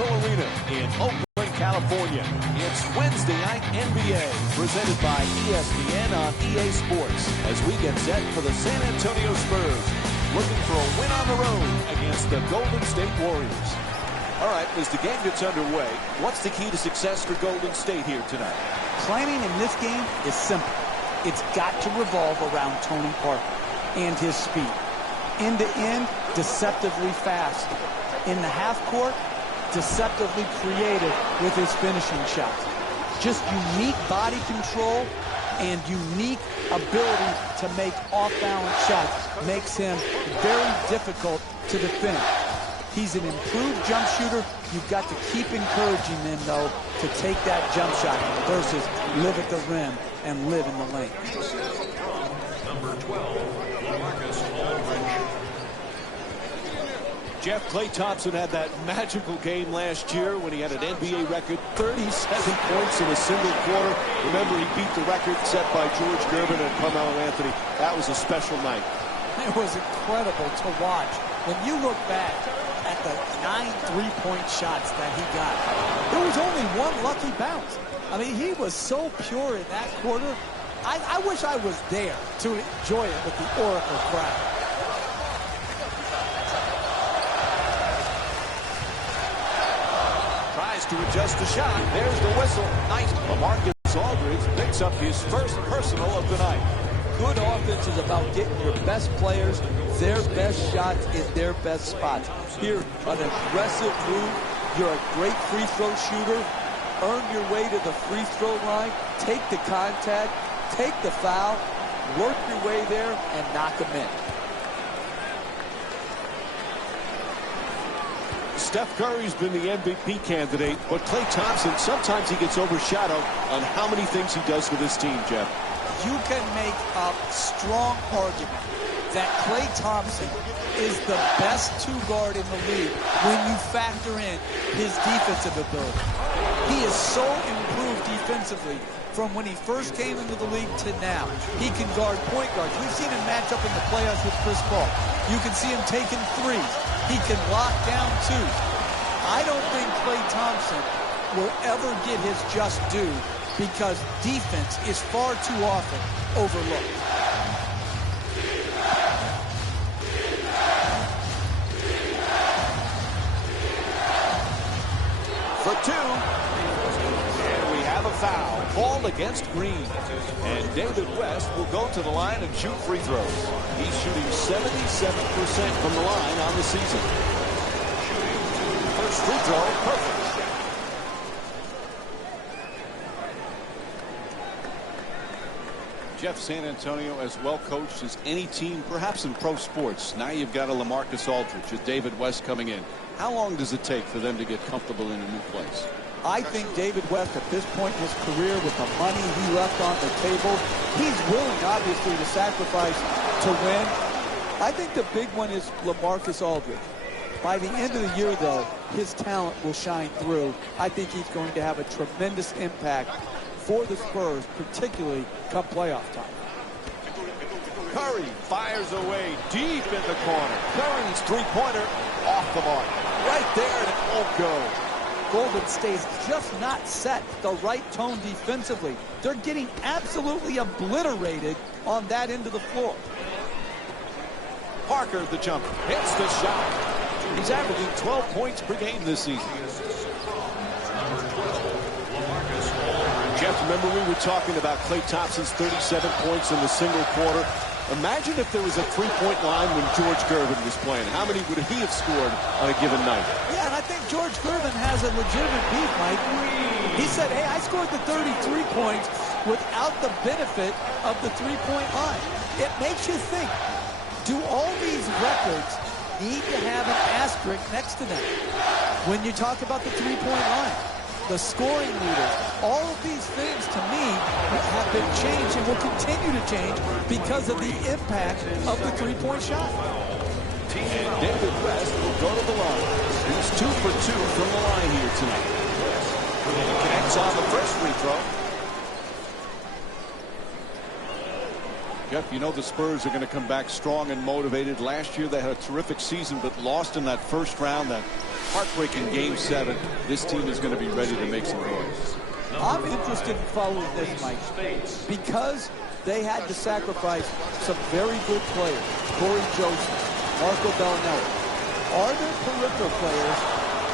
Oracle Arena in Oakland, California. It's Wednesday Night NBA, presented by ESPN on EA Sports, as we get set for the San Antonio Spurs, looking for a win on the road against the Golden State Warriors. All right, as the game gets underway, what's the key to success for Golden State here tonight? Planning in this game is simple. It's got to revolve around Tony Parker and his speed. End to end, deceptively fast. In the half court, deceptively creative with his finishing shots. Just unique body control and unique ability to make off-balance shots makes him very difficult to defend. He's an improved jump shooter. You've got to keep encouraging him, though, to take that jump shot versus live at the rim and live in the lane. Number 12, Marcus Aldridge. Jeff, Klay Thompson had that magical game last year when he had an NBA record 37 points in a single quarter. Remember, he beat the record set by George Gervin and Carmelo Anthony. That was a special night. It was incredible to watch. When you look back at the 9 3-point shots that he got, there was only one lucky bounce. I mean, he was so pure in that quarter. I wish I was there to enjoy it with the Oracle crowd. Tries to adjust the shot. There's the whistle. Nice. LaMarcus Aldridge picks up his first personal of the night. Good offense is about getting your best players their best shots in their best spots. Here, an aggressive move. You're a great free throw shooter. Earn your way to the free throw line. Take the contact. Take the foul. Work your way there and knock them in. Steph Curry's been the MVP candidate, but Klay Thompson, sometimes he gets overshadowed on how many things he does with his team, Jeff. You can make a strong argument that Klay Thompson is the best two-guard in the league when you factor in his defensive ability. He is so improved defensively from when he first came into the league to now. He can guard point guards. We've seen him match up in the playoffs with Chris Paul. You can see him taking threes. He can lock down twos. I don't think Klay Thompson will ever get his just due because defense is far too often overlooked. For two, and we have a foul called against Green, and David West will go to the line and shoot free throws. He's shooting 77% from the line on the season. First free throw, perfect. Jeff, San Antonio as well coached as any team, perhaps in pro sports. Now you've got a LaMarcus Aldridge, a David West coming in. How long does it take for them to get comfortable in a new place? I think David West, at this point in his career, with the money he left on the table, he's willing, obviously, to sacrifice to win. I think the big one is LaMarcus Aldridge. By the end of the year, though, his talent will shine through. I think he's going to have a tremendous impact for the Spurs, particularly come playoff time. Curry fires away deep in the corner. Curry's three-pointer off the mark. Right there, and it won't go. Golden State's just not set the right tone defensively. They're getting absolutely obliterated on that end of the floor. Parker, the jumper, hits the shot. He's averaging 12 points per game this season. Jeff, remember we were talking about Klay Thompson's 37 points in the single quarter. Imagine if there was a three-point line when George Gervin was playing. How many would he have scored on a given night? Yeah, and I think George Gervin has a legitimate beef, Mike. He said, hey, I scored the 33 points without the benefit of the three-point line. It makes you think, do all these records need to have an asterisk next to them when you talk about the three-point line? The scoring leaders, all of these things to me have been changed and will continue to change because of the impact of the three-point shot. And David West will go to the line. He's 2 for 2 from the line here tonight. He connects on the first free throw. Jeff, you know the Spurs are going to come back strong and motivated. Last year they had a terrific season but lost in that first round, that Heartbreaking Game 7. This team is going to be ready to make some noise. I'm interested in following this, Mike, because they had to sacrifice some very good players. Corey Joseph, Marco Bellinelli. Are their peripheral players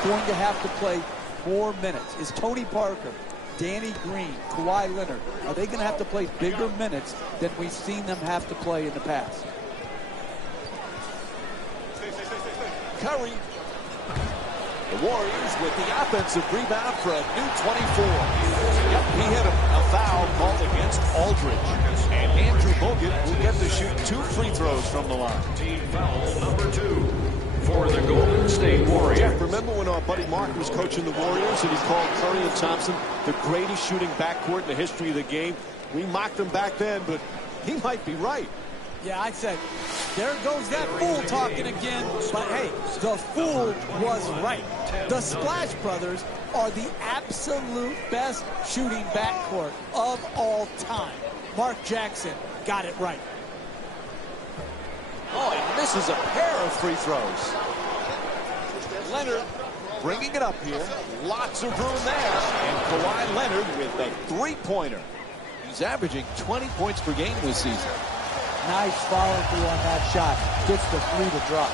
going to have to play more minutes? Is Tony Parker, Danny Green, Kawhi Leonard, are they going to have to play bigger minutes than we've seen them have to play in the past? Curry. The Warriors with the offensive rebound for a new 24. Yep, he hit a foul called against Aldridge. And Andrew Bogut will get to shoot 2 free throws from the line. Team foul number 2 for the Golden State Warriors. Jeff, remember when our buddy Mark was coaching the Warriors and he called Curry and Thompson the greatest shooting backcourt in the history of the game? We mocked them back then, but he might be right. Yeah, I said, there goes that fool talking again. But hey, the fool was right. The Splash Brothers are the absolute best shooting backcourt of all time. Mark Jackson got it right. Oh, he misses a pair of free throws. Leonard bringing it up here. Lots of room there. And Kawhi Leonard with a three-pointer. He's averaging 20 points per game this season. Nice follow through on that shot. Gets the 3 to drop.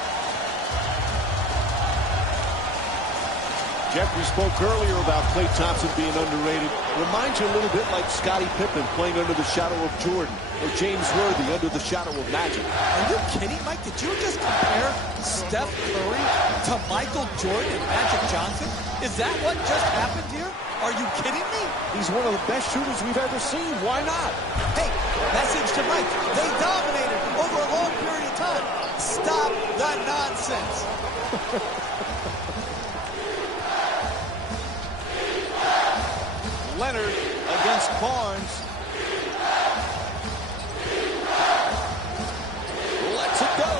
Jeff, we spoke earlier about Klay Thompson being underrated. Reminds you a little bit like Scottie Pippen playing under the shadow of Jordan, or James Worthy under the shadow of Magic. Are you kidding, Mike? Did you just compare Steph Curry to Michael Jordan and Magic Johnson? Is that what just happened here? Are you kidding me? He's one of the best shooters we've ever seen. Why not? Hey, message to Mike. They dominated over a long period of time. Stop the nonsense. Leonard against Barnes. Lets it go.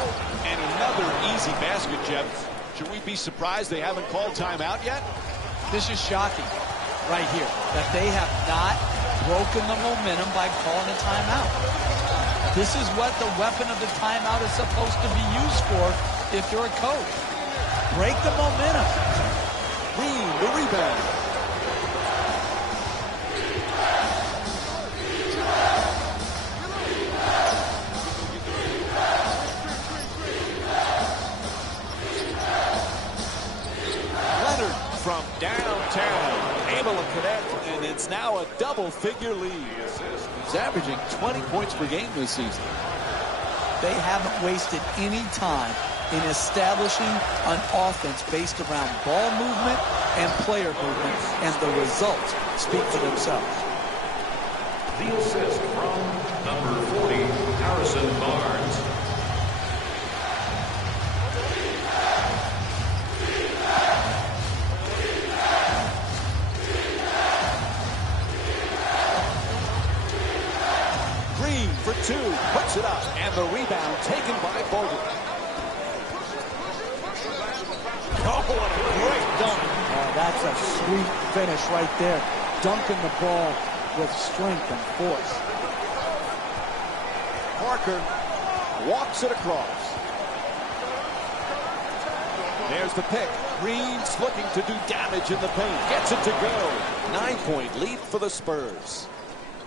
And another easy basket, Jeff. Should we be surprised they haven't called timeout yet? This is shocking right here, that they have not broken the momentum by calling a timeout. This is what the weapon of the timeout is supposed to be used for if you're a coach. Break the momentum. Green, the rebound. Leonard from downtown, able to connect, and it's now a double-figure lead. He's averaging 20 points per game this season. They haven't wasted any time in establishing an offense based around ball movement and player movement, and the results speak for themselves. The assist from number 40, Harrison Barnes. Green for 2, puts it up, and the rebound taken by Bogut. Oh, what a great dunk. Oh, that's a sweet finish right there. Dunking the ball with strength and force. Parker walks it across. There's the pick. Green's looking to do damage in the paint. Gets it to go. 9-point lead for the Spurs.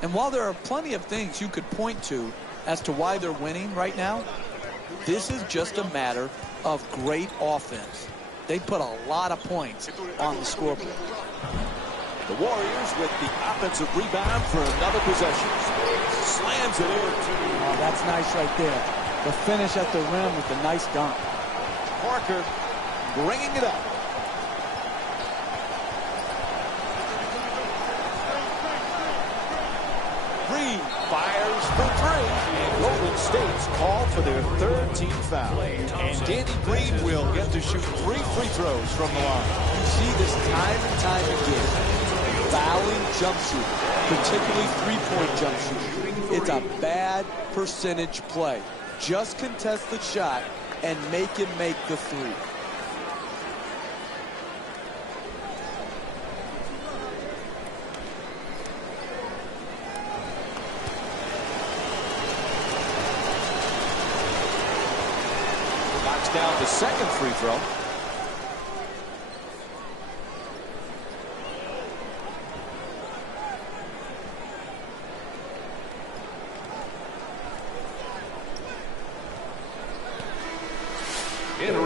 And while there are plenty of things you could point to as to why they're winning right now, this is just a matter of great offense. They put a lot of points on the scoreboard. The Warriors with the offensive rebound for another possession. Slams it in. Oh, that's nice right there. The finish at the rim with the nice dunk. Parker bringing it up. Green fires for 3. And Golden State's called for their 3rd team foul. And Danny Green will get to shoot 3 free throws from the line. You see this time and time again. Fouling jump shooting, particularly three-point jump shooting. It's a bad percentage play. Just contest the shot and make him make the 3. Knocks down the 2nd free throw.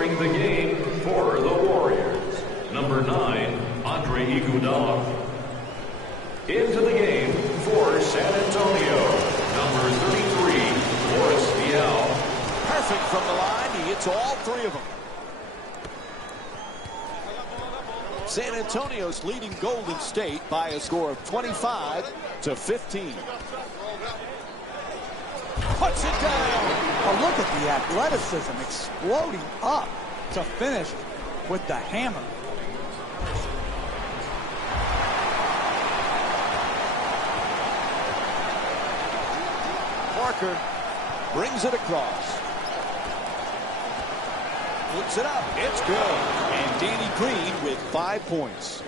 Entering the game for the Warriors, number 9, Andre Iguodala. Into the game for San Antonio, number 33, Boris Diaw. Perfect from the line. He hits all three of them. San Antonio's leading Golden State by a score of 25-15. Puts it down. Oh, look at the athleticism exploding up to finish with the hammer. Parker brings it across. Puts it up. It's good. And Danny Green with 5 points.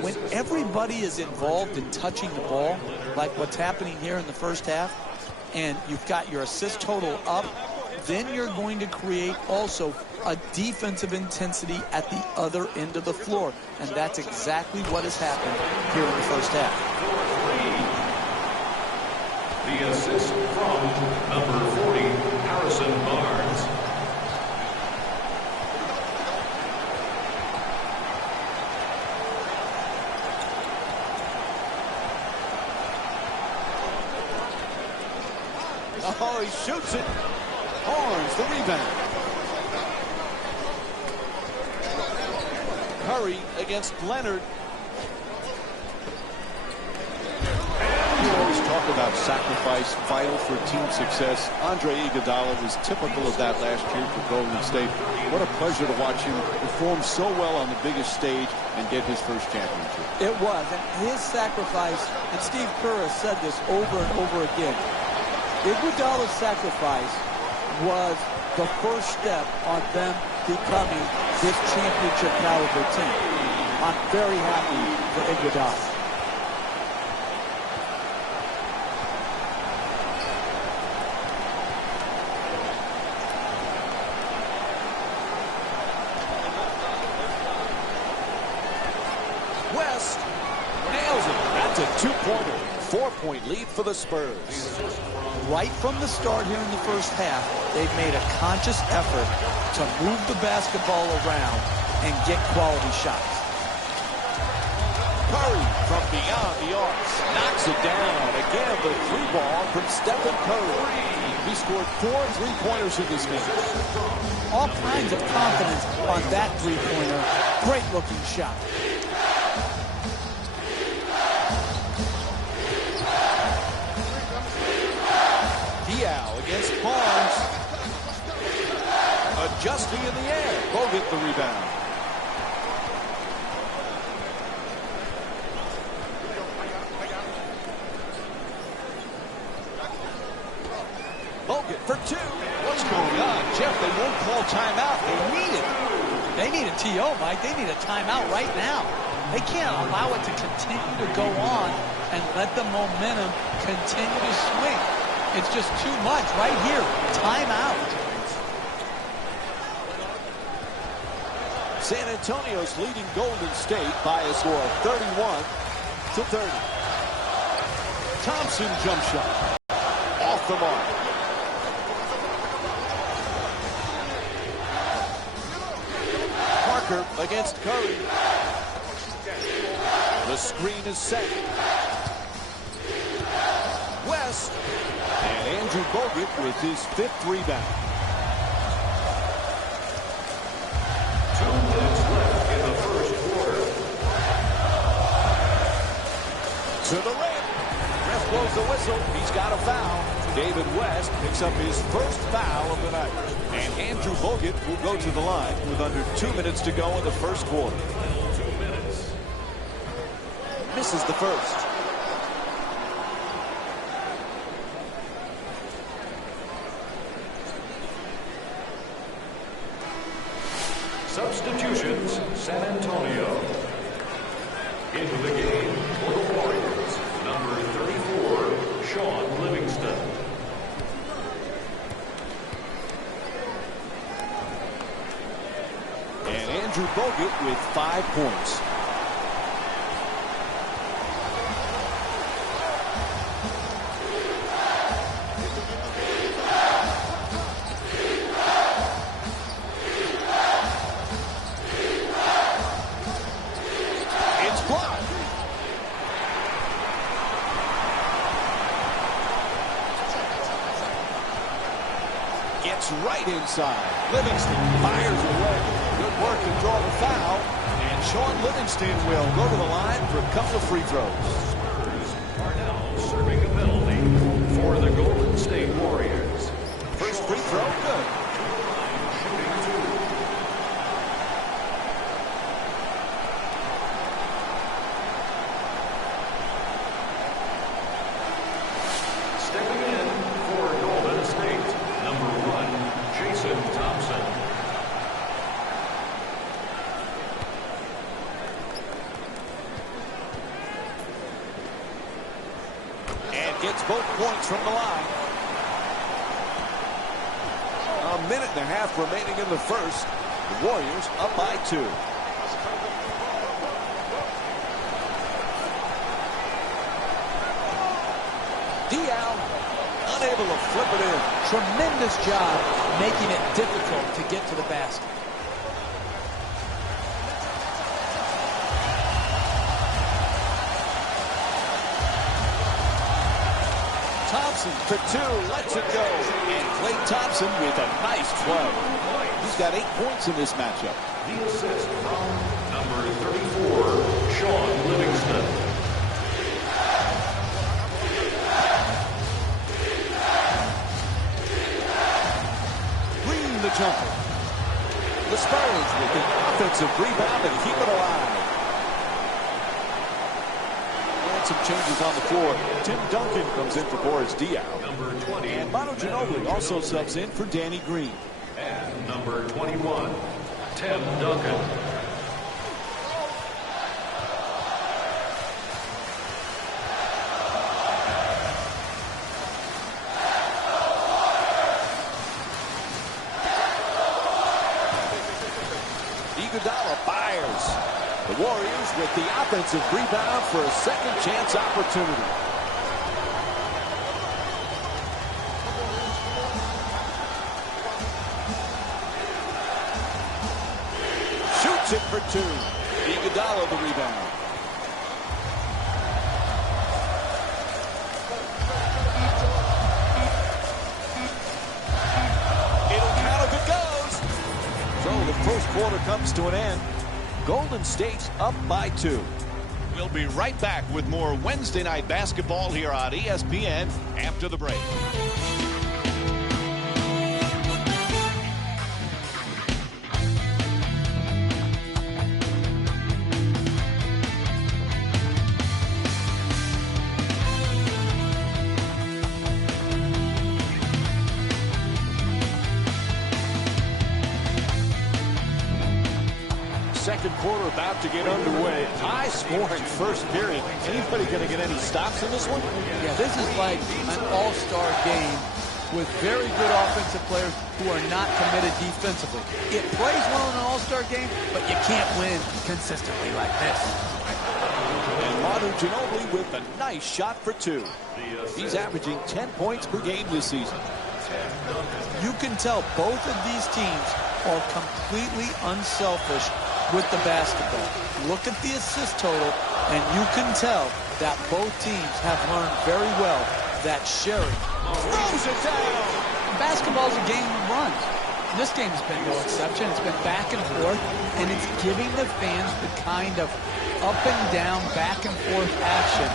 When everybody is involved in touching the ball, like what's happening here in the first half, and you've got your assist total up, then you're going to create also a defensive intensity at the other end of the floor. And that's exactly what has happened here in the first half. The assist from number 40, Harrison Barnes. Oh, he shoots it. Barnes, the rebound. Curry against Leonard. You always talk about sacrifice, vital for team success. Andre Iguodala was typical of that last year for Golden State. What a pleasure to watch him perform so well on the biggest stage and get his first championship. It was, and his sacrifice, and Steve Kerr has said this over and over again, Iguodala's sacrifice was the first step on them becoming this championship caliber team. I'm very happy for Iguodala. West nails it. That's a two-pointer. 4-point lead for the Spurs. Right from the start here in the first half, they've made a conscious effort to move the basketball around and get quality shots. Curry from beyond the arc knocks it down. Again, the three ball from Stephen Curry. He scored 4 3-pointers in this game. All kinds of confidence on that three-pointer. Great looking shot. Diaw against Barnes. Adjusting in the air. Bogut the rebound. Bogut for 2. What's going on? Jeff, they won't call timeout. They need it. They need a TO, Mike. They need a timeout right now. They can't allow it to continue to go on and let the momentum continue to swing. It's just too much right here. Timeout. San Antonio's leading Golden State by a score of 31-30. Thompson jump shot. Off the mark. Parker against Curry. The screen is set. West. And Andrew Bogut with his 5th rebound. 2 minutes left in the first quarter. To the rim. Ref blows the whistle. He's got a foul. David West picks up his first foul of the night. And Andrew Bogut will go to the line with under 2 minutes to go in the first quarter. 2 minutes. Misses the first. Substitutions, San Antonio. Into the game for the Warriors, number 34, Sean Livingston. And Andrew Bogut with 5 points. looks right inside. Livingston fires away. Good work to draw the foul. And Sean Livingston will go to the line for a couple of free throws. Spurs are now serving a penalty for the Golden State Warriors. First free throw, good. Shooting two. Stepping in for Golden State, number 1, Jason Thompson. And gets both points from the line. A minute and a half remaining in the first. The Warriors up by 2. Diao unable to flip it in. Tremendous job making it difficult to get to the basket. Thompson for 2, lets it go. And Klay Thompson with a nice play. He's got 8 points in this matchup. The assist from number 34, Sean Livingston. Green the jumper. The Spurs with the offensive rebound and keep it alive. And some changes on the floor. Tim Duncan comes in for Boris Diaw. Number 20. And Manu Ginobili also subs in for Danny Green. And number 21, Tim Duncan. Iguodala fires. The Warriors with the offensive rebound for a second chance opportunity. Shoots it for 2. Iguodala the rebound. It'll count if it goes. So the first quarter comes to an end. Golden State's up by 2. We'll be right back with more Wednesday night basketball here on ESPN after the break. Second quarter about to get underway. High scoring first period. Anybody going to get any stops in this one? Yeah, this is like an all-star game with very good offensive players who are not committed defensively. It plays well in an all-star game, but you can't win consistently like this. And Manu Ginobili with a nice shot for 2. He's averaging 10 points per game this season. You can tell both of these teams are completely unselfish with the basketball. Look at the assist total, and you can tell that both teams have learned very well that sharing. Throws it down. Basketball is a game of runs. This game has been no exception. It's been back and forth, and it's giving the fans the kind of up and down, back and forth action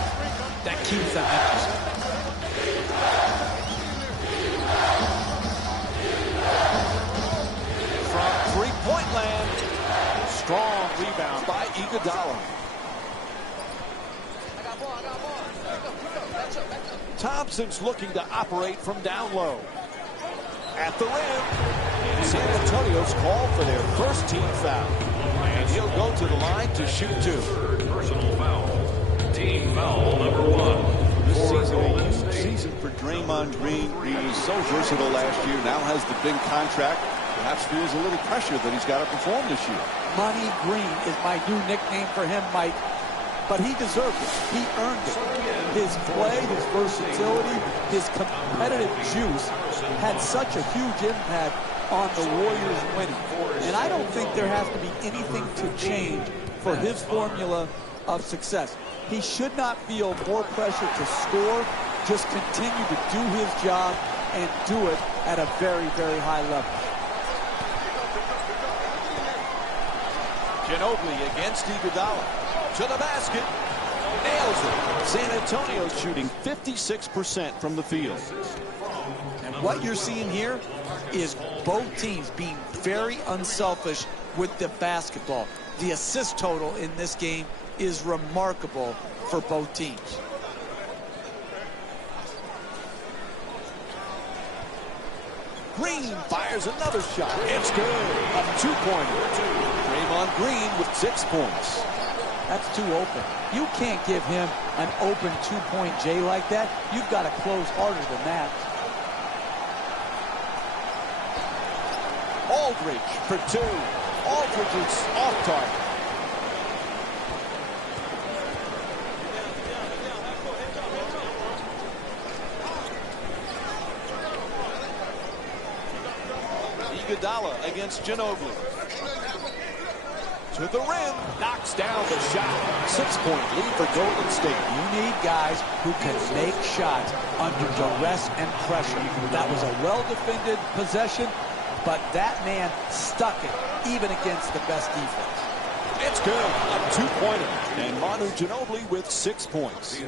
that keeps them interested. From three-point land. Strong rebound by Iguodala. Thompson's looking to operate from down low. At the rim. And San Antonio's called for their first team foul. And he'll go to the line to shoot 2. Third personal foul. Team foul number 1. This season, a huge season for Draymond Green. He was so versatile last year. Now has the big contract. Perhaps feels a little pressure that he's got to perform this year. Money Green is my new nickname for him, Mike. But he deserved it. He earned it. His play, his versatility, his competitive juice had such a huge impact on the Warriors winning. And I don't think there has to be anything to change for his formula of success. He should not feel more pressure to score, just continue to do his job and do it at a very, very high level. Ginobili against Iguodala. To the basket. Nails it. San Antonio shooting 56% from the field. And what you're seeing here is both teams being very unselfish with the basketball. The assist total in this game is remarkable for both teams. Green fires another shot. It's good. A two-pointer. Draymond Green with 6 points. That's too open. You can't give him an open two-point J like that. You've got to close harder than that. Aldridge for 2. Aldridge is off target. Iguodala against Ginobili. To the rim, knocks down the shot. 6-point lead for Golden State. You need guys who can make shots under duress and pressure. That was a well-defended possession, but that man stuck it, even against the best defense. It's good. A two-pointer. And Manu Ginobili with 6 points.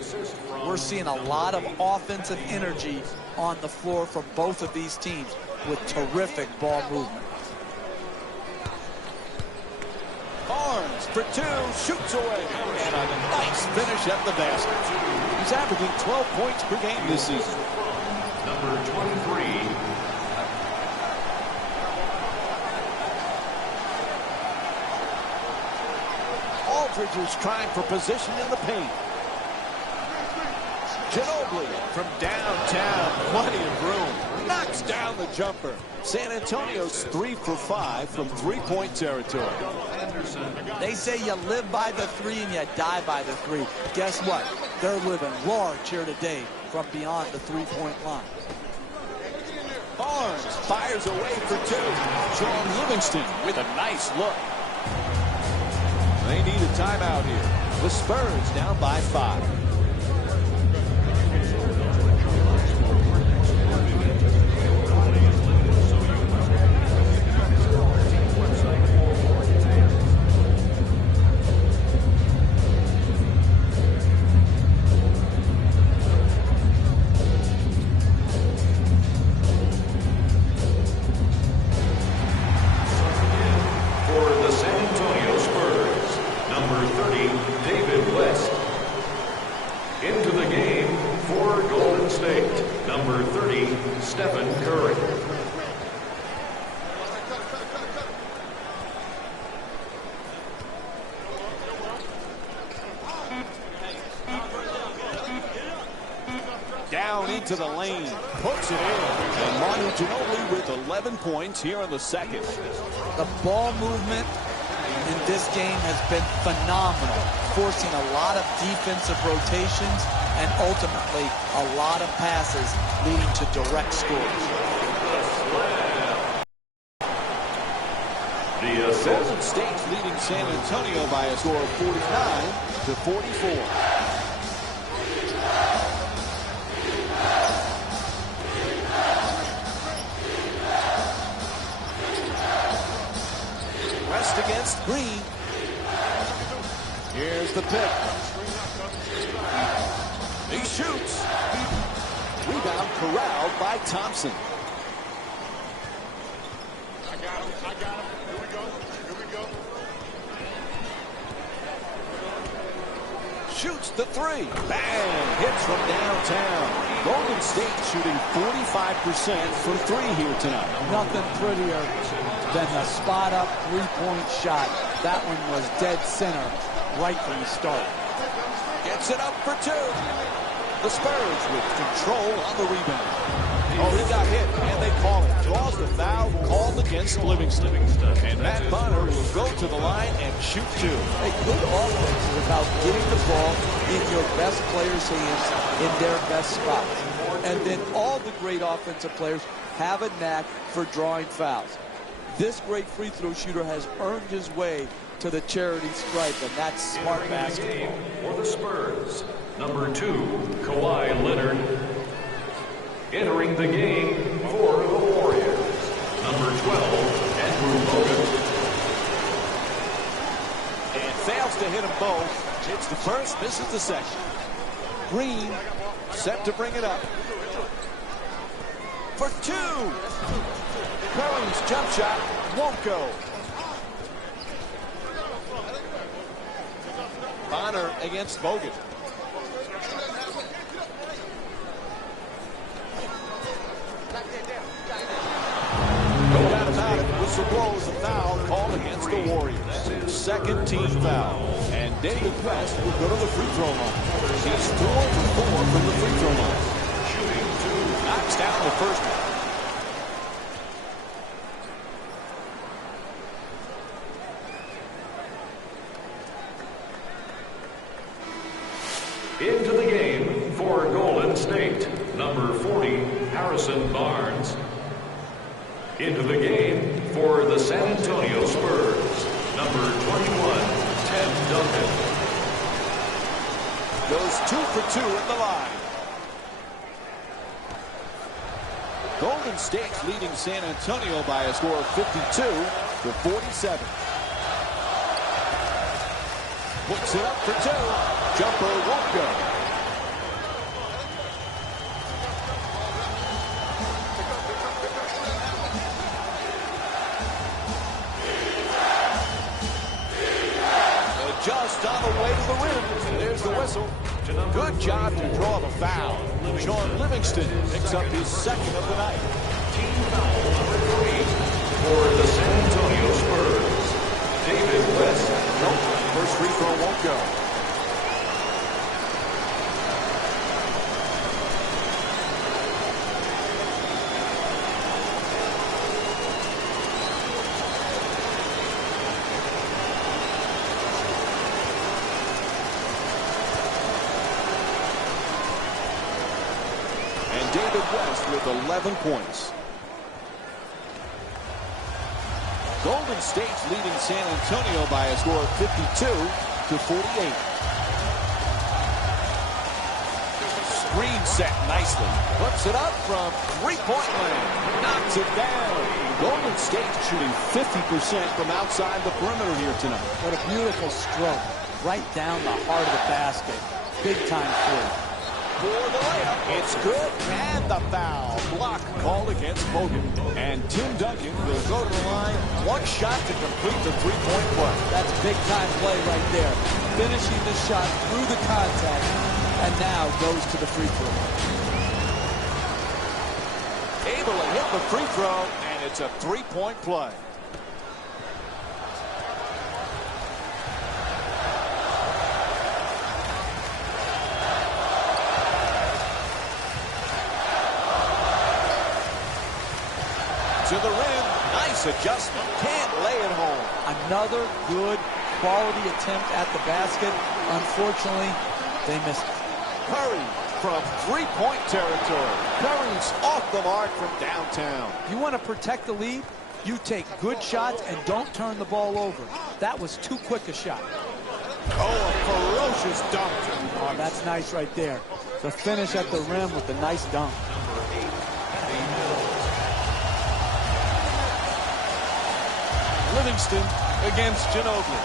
We're seeing a lot of offensive energy on the floor from both of these teams with terrific ball movement. Barnes for 2, shoots away, and a nice finish at the basket. He's averaging 12 points per game this season. Number 23. Aldridge is trying for position in the paint. Ginobili from downtown, plenty of room. Knocks down the jumper. San Antonio's 3 for 5 from three-point territory. They say you live by the 3 and you die by the 3. Guess what? They're living large here today from beyond the three-point line. Barnes fires away for 2. Sean Livingston with a nice look. They need a timeout here. The Spurs down by 5. Down into the lane, puts it in, and Manu Ginobili with 11 points here in the second. The ball movement in this game has been phenomenal, forcing a lot of defensive rotations and ultimately a lot of passes leading to direct scores. Golden State's leading San Antonio by a score of 49 to 44. West against Green. Here's the pick. He shoots. Rebound corralled by Thompson. I got him. Here we go. Shoots the 3. Bang! Hits from downtown. Golden State shooting 45% from 3 here tonight. Nothing prettier than the spot-up three-point shot. That one was dead center right from the start. Gets it up for 2. The Spurs with control on the rebound. Oh, he got hit, and they call it. Draws the foul called against Livingston. And Matt Bonner will go to the line and shoot 2. A good offense is about getting the ball in your best players' hands in their best spots. And then all the great offensive players have a knack for drawing fouls. This great free throw shooter has earned his way to the charity stripe, and that's smart basketball. Game for the Spurs, number 2, Kawhi Leonard. Entering the game for the Warriors, number 12, Andrew Bogut. And fails to hit them both. Hits the first, misses the second. Green set to bring it up. For two. Curry's jump shot won't go. Bonner against Bogut. No doubt about it. Whistle blows a foul called against the Warriors. Second team foul. And David West will go to the free throw line. He's 4 for 4 from the free throw line. Shooting two. Knocks down the first one. Into the game for Golden State, number 40, Harrison Barnes. Into the game for the San Antonio Spurs, number 21, Tim Duncan. Goes 2 for 2 at the line. Golden State's leading San Antonio by a score of 52 to 47. Puts it up for two. Jumper won't go. Just on the way to the rim. There's the whistle. Good job to draw the foul. Sean Livingston picks up his second of the night. Team foul number 3 for the San Antonio Spurs, David West. Nope. First free throw won't go. David West with 11 points. Golden State's leading San Antonio by a score of 52 to 48. Screen set nicely. Puts it up from three-point land. Knocks it down. Golden State's shooting 50% from outside the perimeter here tonight. What a beautiful stroke. Right down the heart of the basket. Big time three. For the layup, it's good, and the foul. Block called against Bogut. And Tim Duncan will go to the line. One shot to complete the three-point play. That's big-time play right there. Finishing the shot through the contact, and now goes to the free throw. Able to hit the free throw, and it's a three-point play. To the rim, nice adjustment, can't lay it home. Another good quality attempt at the basket. Unfortunately, they missed it. Curry from three-point territory. Curry's off the mark from downtown. You want to protect the lead? You take good shots and don't turn the ball over. That was too quick a shot. Oh, a ferocious dunk. Oh, that's nice right there. The finish at the rim with the nice dunk. Livingston against Ginobili.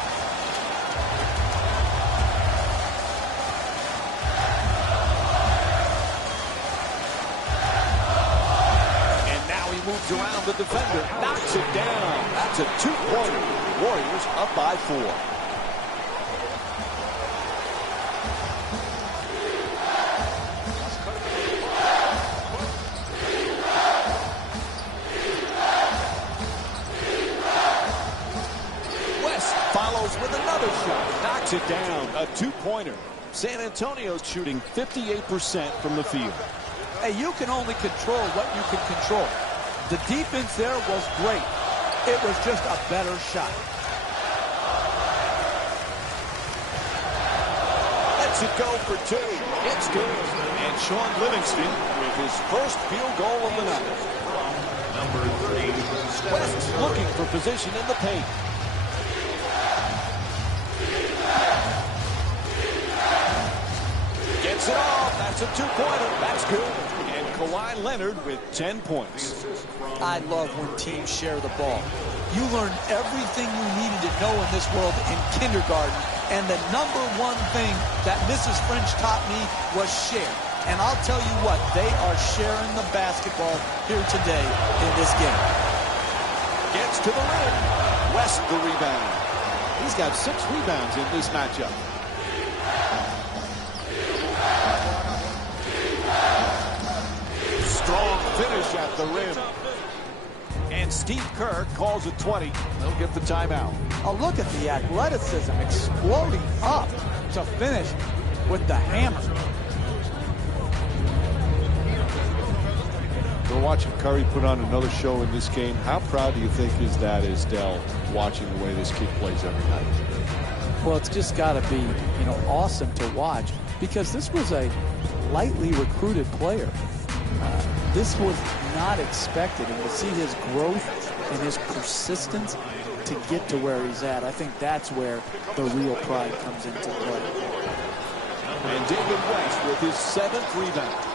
And now he moves around the defender, knocks it down. That's a two-pointer. Warriors up by 4. With another shot, knocks it down, a two-pointer. San Antonio's shooting 58% from the field. Hey, you can only control what you can control. The defense there was great. It was just a better shot. Lets it go for 2. It's good. And Sean Livingston with his first field goal of the night. Number 30, West's looking for position in the paint. Gets it off. That's a two-pointer. That's good. And Kawhi Leonard with 10 points. I love when teams share the ball. You learn everything you needed to know in this world in kindergarten, and the #1 thing that Mrs. French taught me was share. And I'll tell you what, they are sharing the basketball here today in this game. Gets to the rim. West the rebound. He's got 6 rebounds in this matchup. Strong finish at the rim. And Steve Kerr calls it 20. They'll get the timeout. Oh, look at the athleticism exploding up to finish with the hammer. We're watching Curry put on another show in this game. How proud do you think his dad is, Dell, watching the way this kid plays every night? Well, it's just got to be, awesome to watch, because this was a lightly recruited player. This was not expected, and to see his growth and his persistence to get to where he's at, I think that's where the real pride comes into play. And David West with his 7th rebound.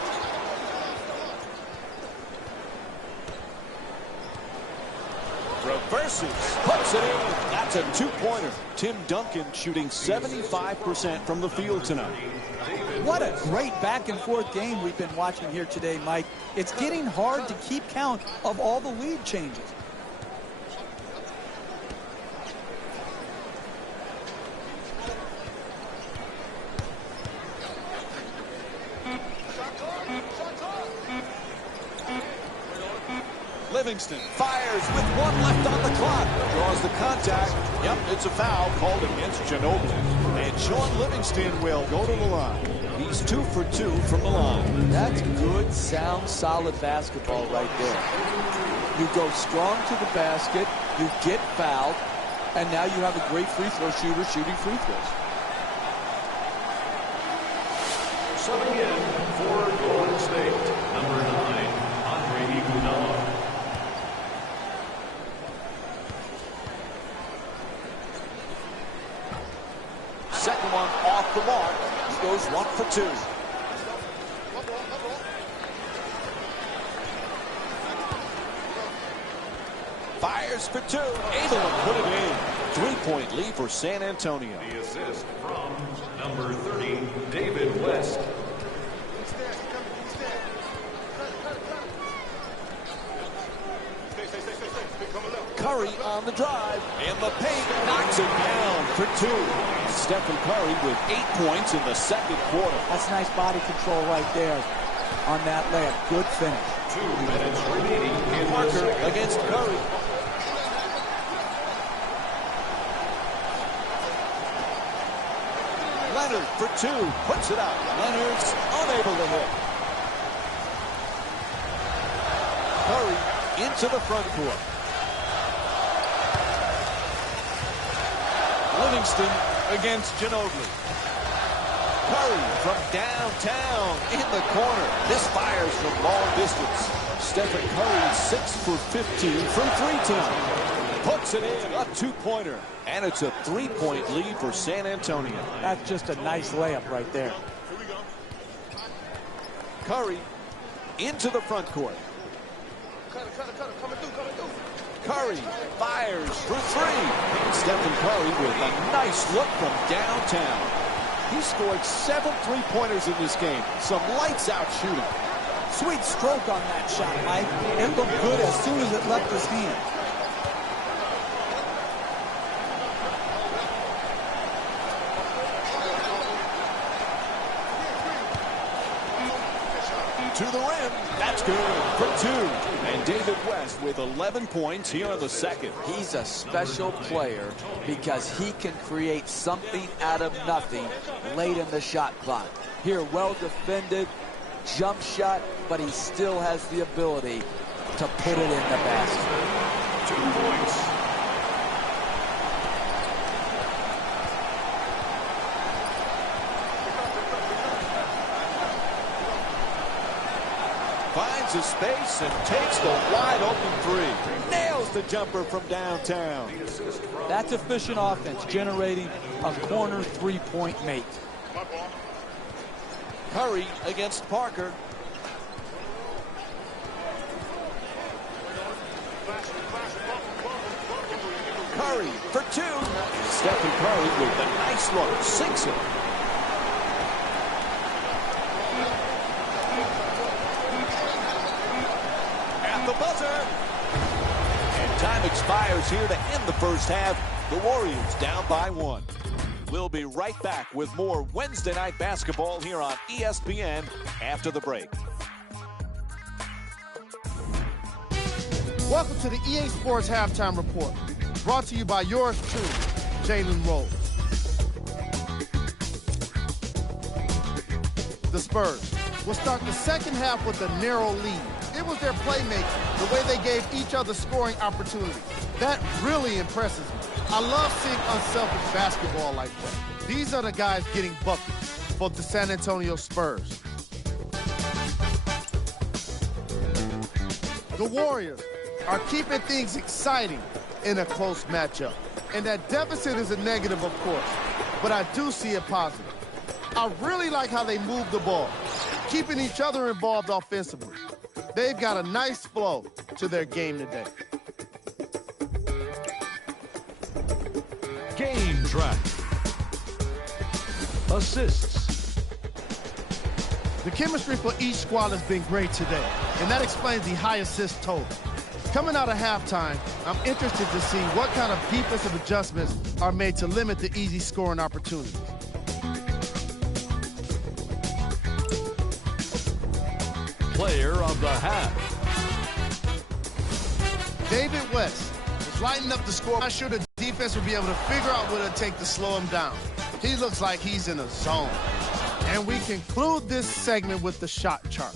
Reverses, puts it in. That's a 2-pointer. Tim Duncan shooting 75% from the field tonight. What a great back-and-forth game we've been watching here today, Mike. It's getting hard to keep count of all the lead changes. Livingston fires with 1 left on the clock. Draws the contact. Yep, it's a foul called against Ginobili. And Sean Livingston will go to the line. He's 2 for 2 from the line. That's good, sound, solid basketball right there. You go strong to the basket, you get fouled, and now you have a great free throw shooter shooting free throws. Subbing in for Golden State, number 9, Andre Iguodala. Second one off the mark. He goes 1 for 2. Fires for 2. Able to put it in. 3-point lead for San Antonio. The assist from number 30, David West. Curry on the drive. And the paint knocks it down for 2. Stephen Curry with 8 points in the second quarter. That's nice body control right there on that layup. Good finish. 2 minutes remaining in the Parker second. against Curry. Leonard for 2. Puts it out. Leonard's unable to hit. Curry into the front court. Livingston against Ginobili. Curry from downtown in the corner. This fires from long distance. Stephen Curry 6 for 15 from 3 tonight. Puts it in, a 2-pointer. And it's a 3-point lead for San Antonio. That's just a nice layup right there. Curry into the front court. Curry fires for 3. And Stephen Curry with a nice look from downtown. He scored 7 3-pointers in this game. Some lights-out shooting. Sweet stroke on that shot, Mike. It looked good as soon as it left his hand. To the rim. That's good for 2. And David West with 11 points here in the second. He's a special player because he can create something out of nothing late in the shot clock. Here, well defended, jump shot, but he still has the ability to put it in the basket. 2 points. Finds a space and takes the wide open 3. Nails the jumper from downtown. That's efficient offense, generating a corner 3-point make. Curry against Parker. Curry for two. Stephen Curry with a nice look, sinks it. At the buzzer. And time expires here to end the first half. The Warriors down by one. We'll be right back with more Wednesday night basketball here on ESPN after the break. Welcome to the EA Sports Halftime Report, brought to you by yours truly, Jalen Rose. The Spurs will start the second half with a narrow lead. It was their playmaking, the way they gave each other scoring opportunities. That really impresses me. I love seeing unselfish basketball like that. These are the guys getting buckets for the San Antonio Spurs. The Warriors are keeping things exciting in a close matchup. And that deficit is a negative, of course, but I do see it positive. I really like how they move the ball, keeping each other involved offensively. They've got a nice flow to their game today. Game track. Assists. The chemistry for each squad has been great today, and that explains the high assist total. Coming out of halftime, I'm interested to see what kind of defensive adjustments are made to limit the easy scoring opportunities. Player of the half. David West is lighting up the score. I'm not sure the defense will be able to figure out what it'll take to slow him down. He looks like he's in a zone. And we conclude this segment with the shot chart.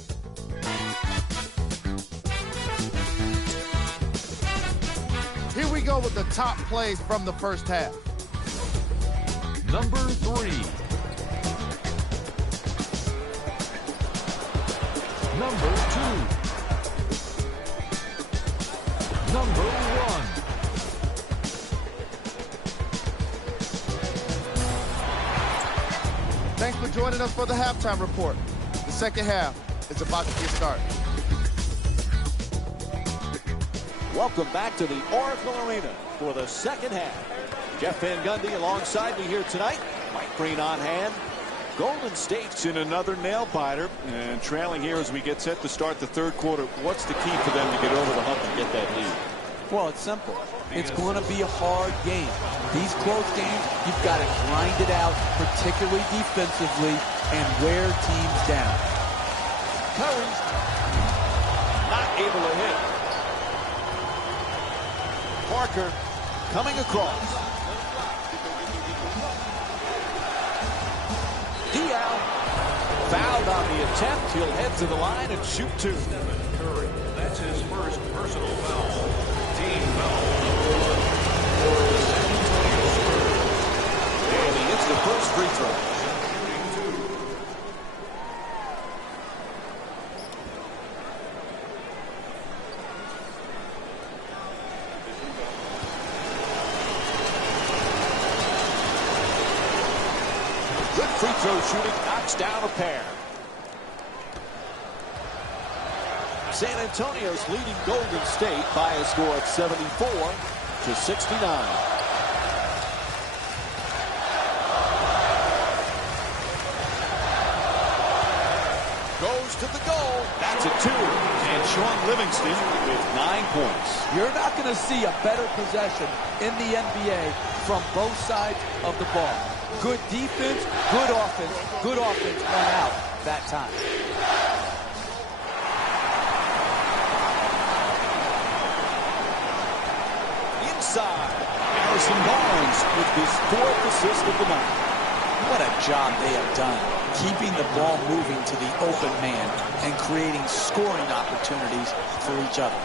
Here we go with the top plays from the first half. Number 3. Number 2. Number 1. Thanks for joining us for the halftime report. The second half is about to get started. Welcome back to the Oracle Arena for the second half. Jeff Van Gundy alongside me here tonight. Mike Green on hand. Golden State's in another nail-biter and trailing here as we get set to start the third quarter. What's the key for them to get over the hump and get that lead? Well, it's simple. It's going to be a hard game. These close games, you've got to grind it out, particularly defensively, and wear teams down. Curry's not able to hit. Parker coming across. Dial fouled on the attempt. He'll head to the line and shoot two. Curry. That's his first personal foul. Team foul number 1 for the San Antonio Spurs. And he hits the first free throw. Good free throw shooting, knocks down a pair. San Antonio's leading Golden State by a score of 74-69. Goes to the goal. That's a two. And Sean Livingston with 9 points. You're not going to see a better possession in the NBA from both sides of the ball. Good defense, good offense won out that time. Inside, Harrison Barnes with his 4th assist of the night. What a job they have done, keeping the ball moving to the open man and creating scoring opportunities for each other.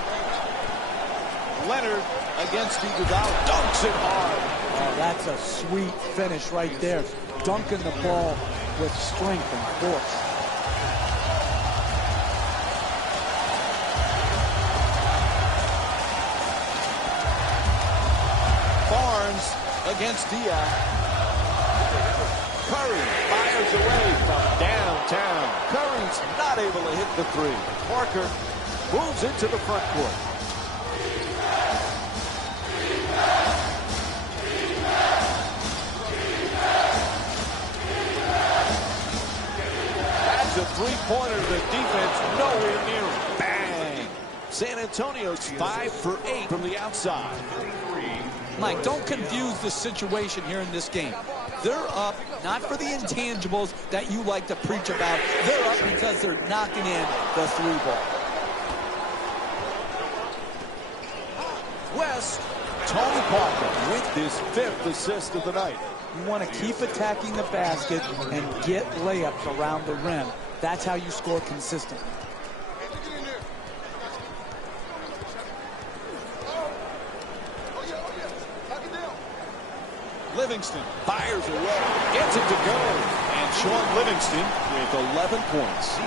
Leonard against Iguodala, dunks it hard. Oh, that's a sweet finish right there. Dunking the ball with strength and force. Barnes against Diaz. Curry fires away from downtown. Curry's not able to hit the three. Parker moves into the front court. three-pointer. The defense nowhere near it. Bang! San Antonio's 5 for 8 from the outside. Mike, don't confuse the situation here in this game. They're up not for the intangibles that you like to preach about. They're up because they're knocking in the three ball. West, Tony Parker with his 5th assist of the night. You want to keep attacking the basket and get layups around the rim. That's how you score consistently. Livingston fires away, gets it to go. And Sean Livingston with 11 points.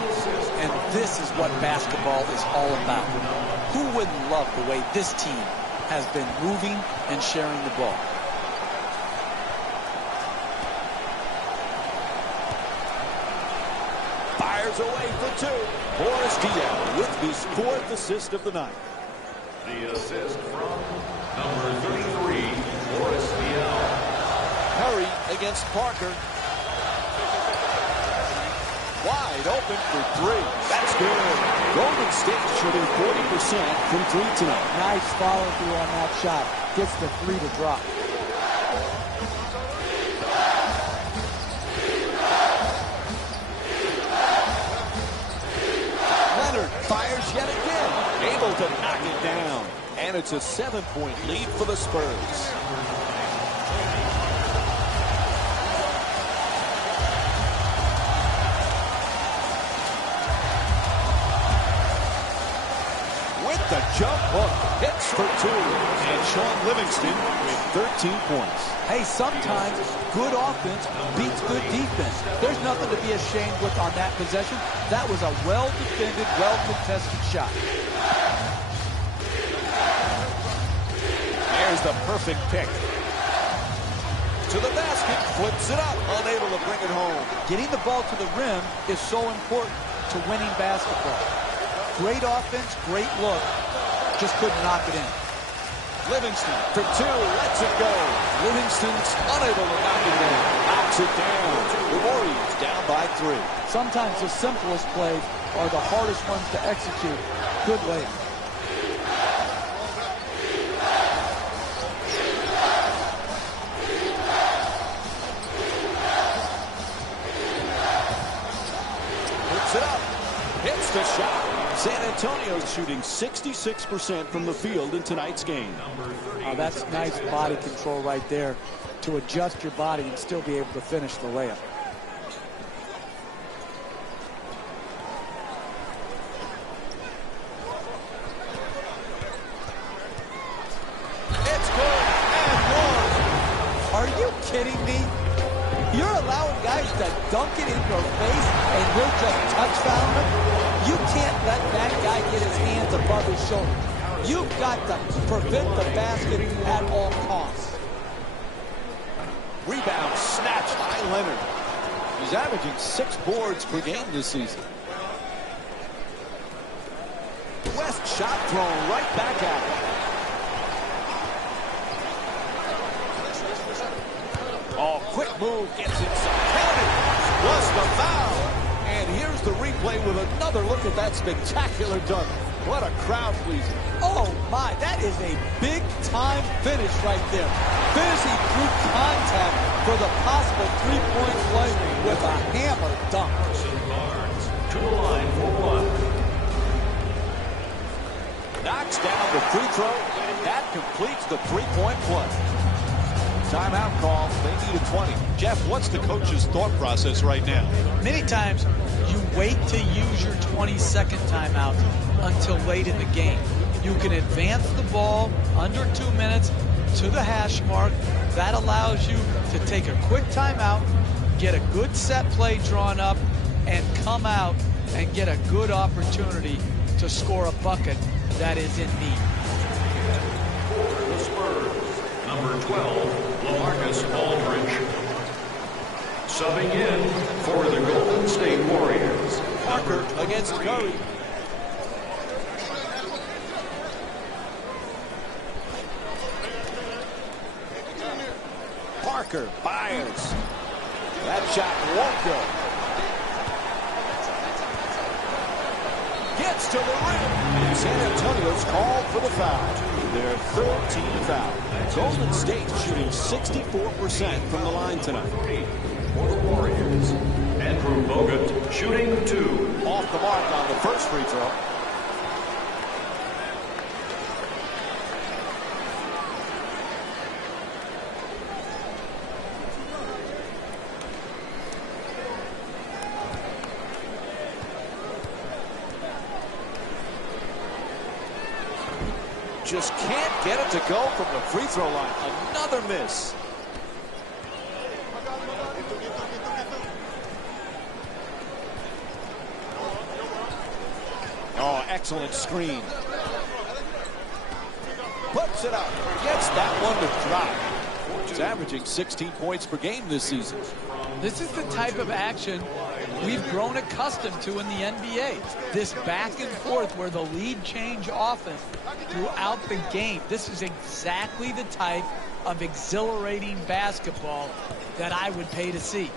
And this is what basketball is all about. Who wouldn't love the way this team has been moving and sharing the ball? Fires away for 2. Boris Diaw with his 4th assist of the night. The assist from number 33, Boris Diaw. Curry against Parker. Wide open for 3. That's good. Golden State shooting 40% from 3 tonight. Nice follow through on that shot. Gets the 3 to drop. Leonard fires yet again. Able to knock it down. And it's a 7-point lead for the Spurs. The jump hook hits for 2. And Sean Livingston with 13 points. Hey, sometimes good offense beats good defense. There's nothing to be ashamed with on that possession. That was a well-defended, well-contested shot. There's the perfect pick. To the basket, flips it up, unable to bring it home. Getting the ball to the rim is so important to winning basketball. Great offense, great look. Just couldn't knock it in. Livingston for 2, lets it go. Livingston's unable to knock it down. Knocks it down. The Warriors down by 3. Sometimes the simplest plays are the hardest ones to execute. Good layup. Puts it up. Hits the shot. San Antonio's shooting 66% from the field in tonight's game. Oh, that's nice body control right there to adjust your body and still be able to finish the layup. It's good and 1. Are you kidding me? You're allowing guys to dunk it in your face and you're just touchdowning them? You can't let that guy get his hands above his shoulder. You've got to prevent the basket at all costs. Rebound snatched by Leonard. He's averaging 6 boards per game this season. West shot thrown right back at him. Oh, quick move, gets inside. Counted. Was the foul. And here's the replay with another look at that spectacular dunk. What a crowd pleaser. Oh my, that is a big time finish right there. Finishing through contact for the possible 3-point play with a hammer dunk. Barnes to the line for 1. Knocks down the free throw, and that completes the 3-point play. Timeout call. They need a 20. Jeff, what's the coach's thought process right now? Many times you wait to use your 20-second timeout until late in the game. You can advance the ball under 2 minutes to the hash mark. That allows you to take a quick timeout, get a good set play drawn up, and come out and get a good opportunity to score a bucket that is in need. For the Spurs, number 12, LaMarcus Aldridge. Subbing in for the Golden State Warriors, Parker against Curry. Parker fires. That shot won't go. Gets to the rim. And San Antonio's called for the foul. Their third team foul. Golden State shooting 64% from the line tonight. For the Warriors, Andrew Bogut shooting 2. Off the mark on the first free throw. Just can't get it to go from the free throw line. Another miss. Oh, excellent screen. Puts it up. Gets that one to drop. He's averaging 16 points per game this season. This is the type of action we've grown accustomed to in the NBA. This back and forth where the lead change often throughout the game. This is exactly the type of exhilarating basketball that I would pay to see.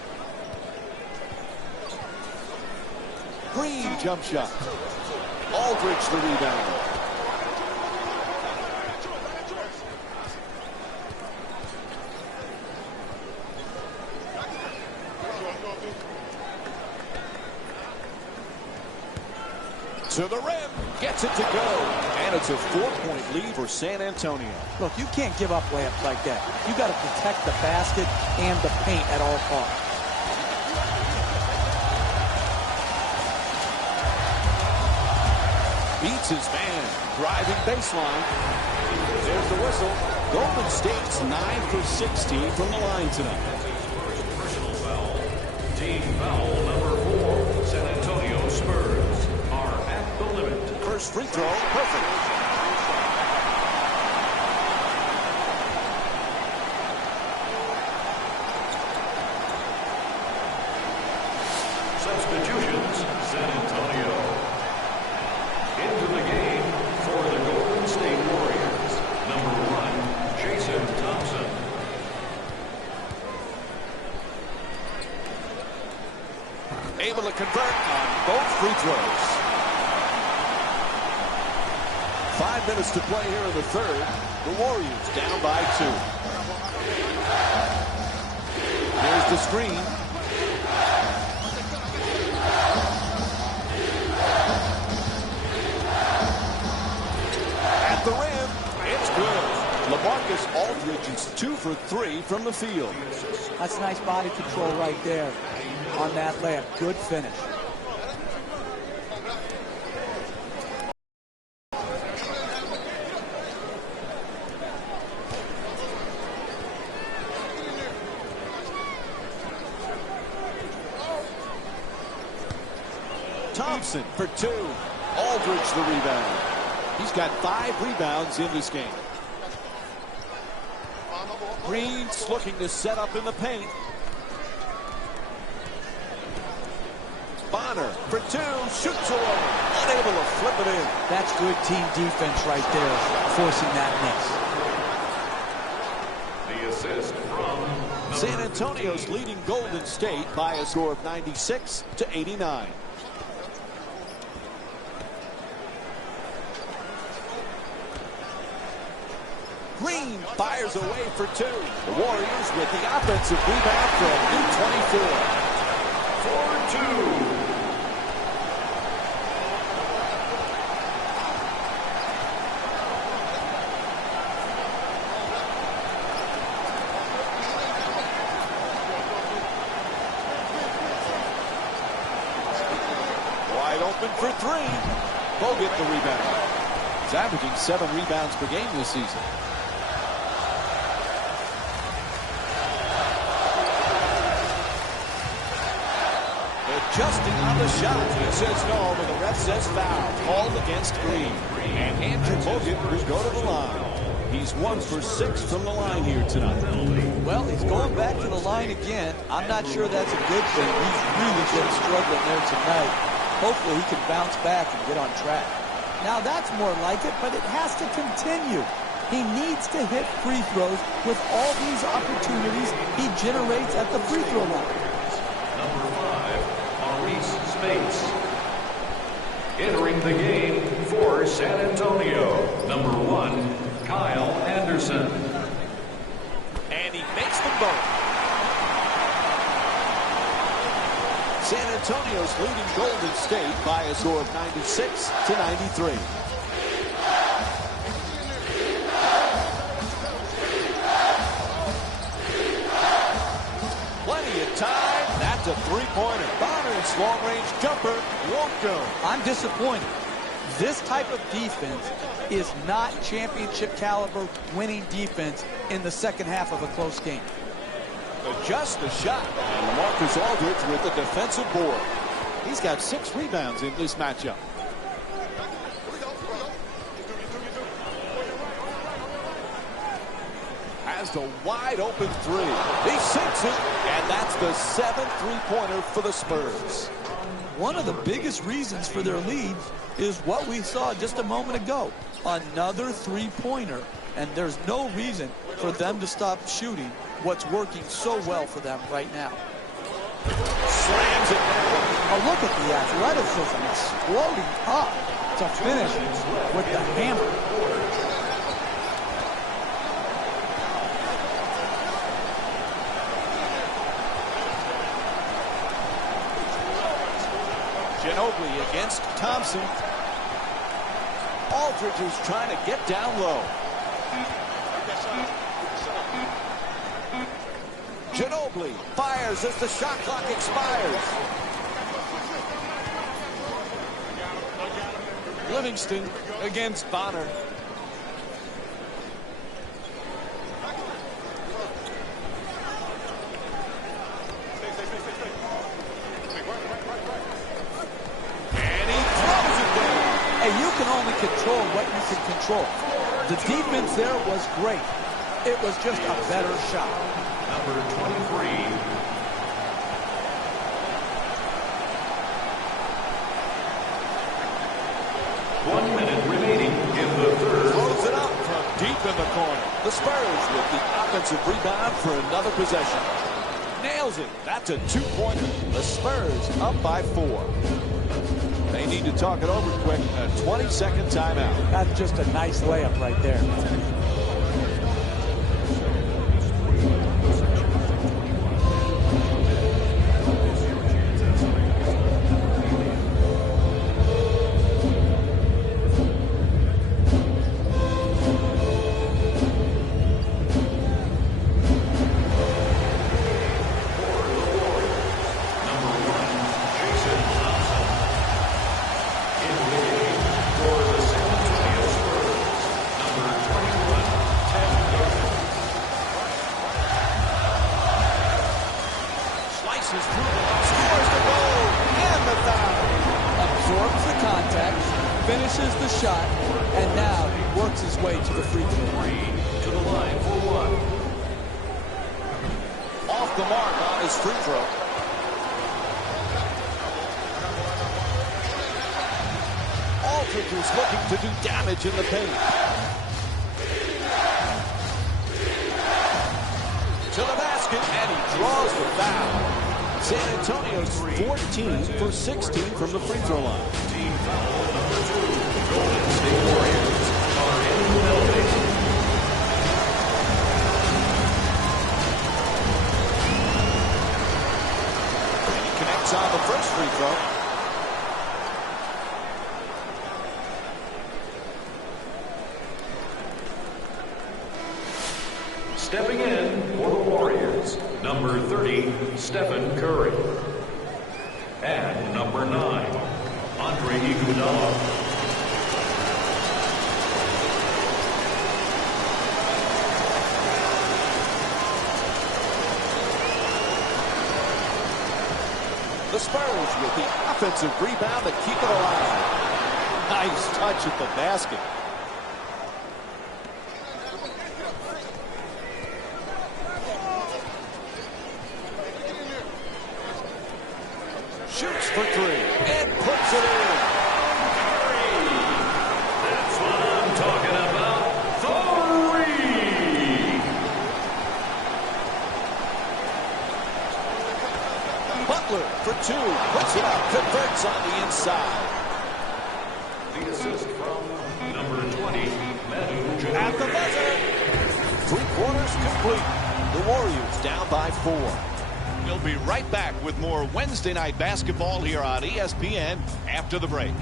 Green jump shot. Aldridge the rebound. To the rim, gets it to go, and it's a 4-point lead for San Antonio. Look, you can't give up layups like that. You got to protect the basket and the paint at all costs. Beats his man, driving baseline. There's the whistle. Golden State's 9 for 16 from the line tonight. Personal foul. Team foul number 4. San Antonio Spurs are at the limit. First free throw, perfect. Substitutions, San Antonio. Into the game for the Golden State Warriors. Number 1, Jason Thompson. Able to convert on both free throws. 5 minutes to play here in the third. The Warriors down by 2. Here's the screen. At the rim, it's good. LaMarcus Aldridge is 2 for 3 from the field. That's nice body control right there on that layup. Good finish. Thompson for 2. Aldridge the rebound. He's got 5 rebounds in this game. Green's looking to set up in the paint. Bonner for 2. Shoots away. Unable to flip it in. That's good team defense right there, forcing that miss. The assist from San Antonio's leading Golden State by a score of 96-89. Green fires away for 2. The Warriors with the offensive rebound for a new 24. 4-2. Wide open for 3. Bogut the rebound. He's averaging 7 rebounds per game this season. Adjusting on the shot. He says no, but the ref says foul. Called against Green. And Andrew Bogut will go to the line. He's 1 for 6 from the line here tonight. Well, he's going back to the line again. I'm not sure that's a good thing. He's really been struggling there tonight. Hopefully he can bounce back and get on track. Now that's more like it, but it has to continue. He needs to hit free throws with all these opportunities he generates at the free throw line. Number 5, Maurice Spates. Entering the game for San Antonio, number 1, Kyle Anderson. And he makes them both. San Antonio's leading Golden State by a score of 96-93. Plenty of time. That's a three-pointer. Bonner's long-range jumper won't go. I'm disappointed. This type of defense is not championship caliber winning defense in the second half of a close game. Just a shot. And Marcus Aldridge with the defensive board. He's got 6 rebounds in this matchup. Has the wide open three. He sinks it, and that's the 7th three-pointer for the Spurs. One of the biggest reasons for their leads is what we saw just a moment ago. Another three-pointer, and there's no reason for them to stop shooting what's working so well for them right now. Slams it down. Oh, look at the athleticism exploding up to finish with the hammer. Ginobili against Thompson. Aldridge is trying to get down low. Ginobili fires as the shot clock expires. Livingston against Bonner. You can only control what you can control. The defense there was great. It was just a better shot. Number 23. One minute remaining in the third. Throws it up from deep in the corner. The Spurs with the offensive rebound for another possession. Nails it. That's a 2-pointer. The Spurs up by 4. They need to talk it over quick. A 20-second timeout. That's just a nice layup right there. Finishes the shot, and now he works his way to the free throw. To the line for 1. Off the mark on his free throw. Aldridge is looking to do damage in the paint. To the basket, and he draws the foul. San Antonio's 14 for 16 from the free throw line. Team foul number 2. Golden State Warriors are in the building. And he connects on the first free throw. Stepping in for the Warriors, number 30, Stephen Curry. And number 9, Andre Iguodala. The Spurs with the offensive rebound to keep it alive. Nice touch at the basket. Shoots for 3 and puts it in. That's what I'm talking about. 3. Butler for 2. Puts it up. Converts on the inside. The assist from number 20, Manu Ginobili. At the buzzer. 3 quarters complete. The Warriors down by 4. We'll be right back with more Wednesday night basketball here on ESPN after the break.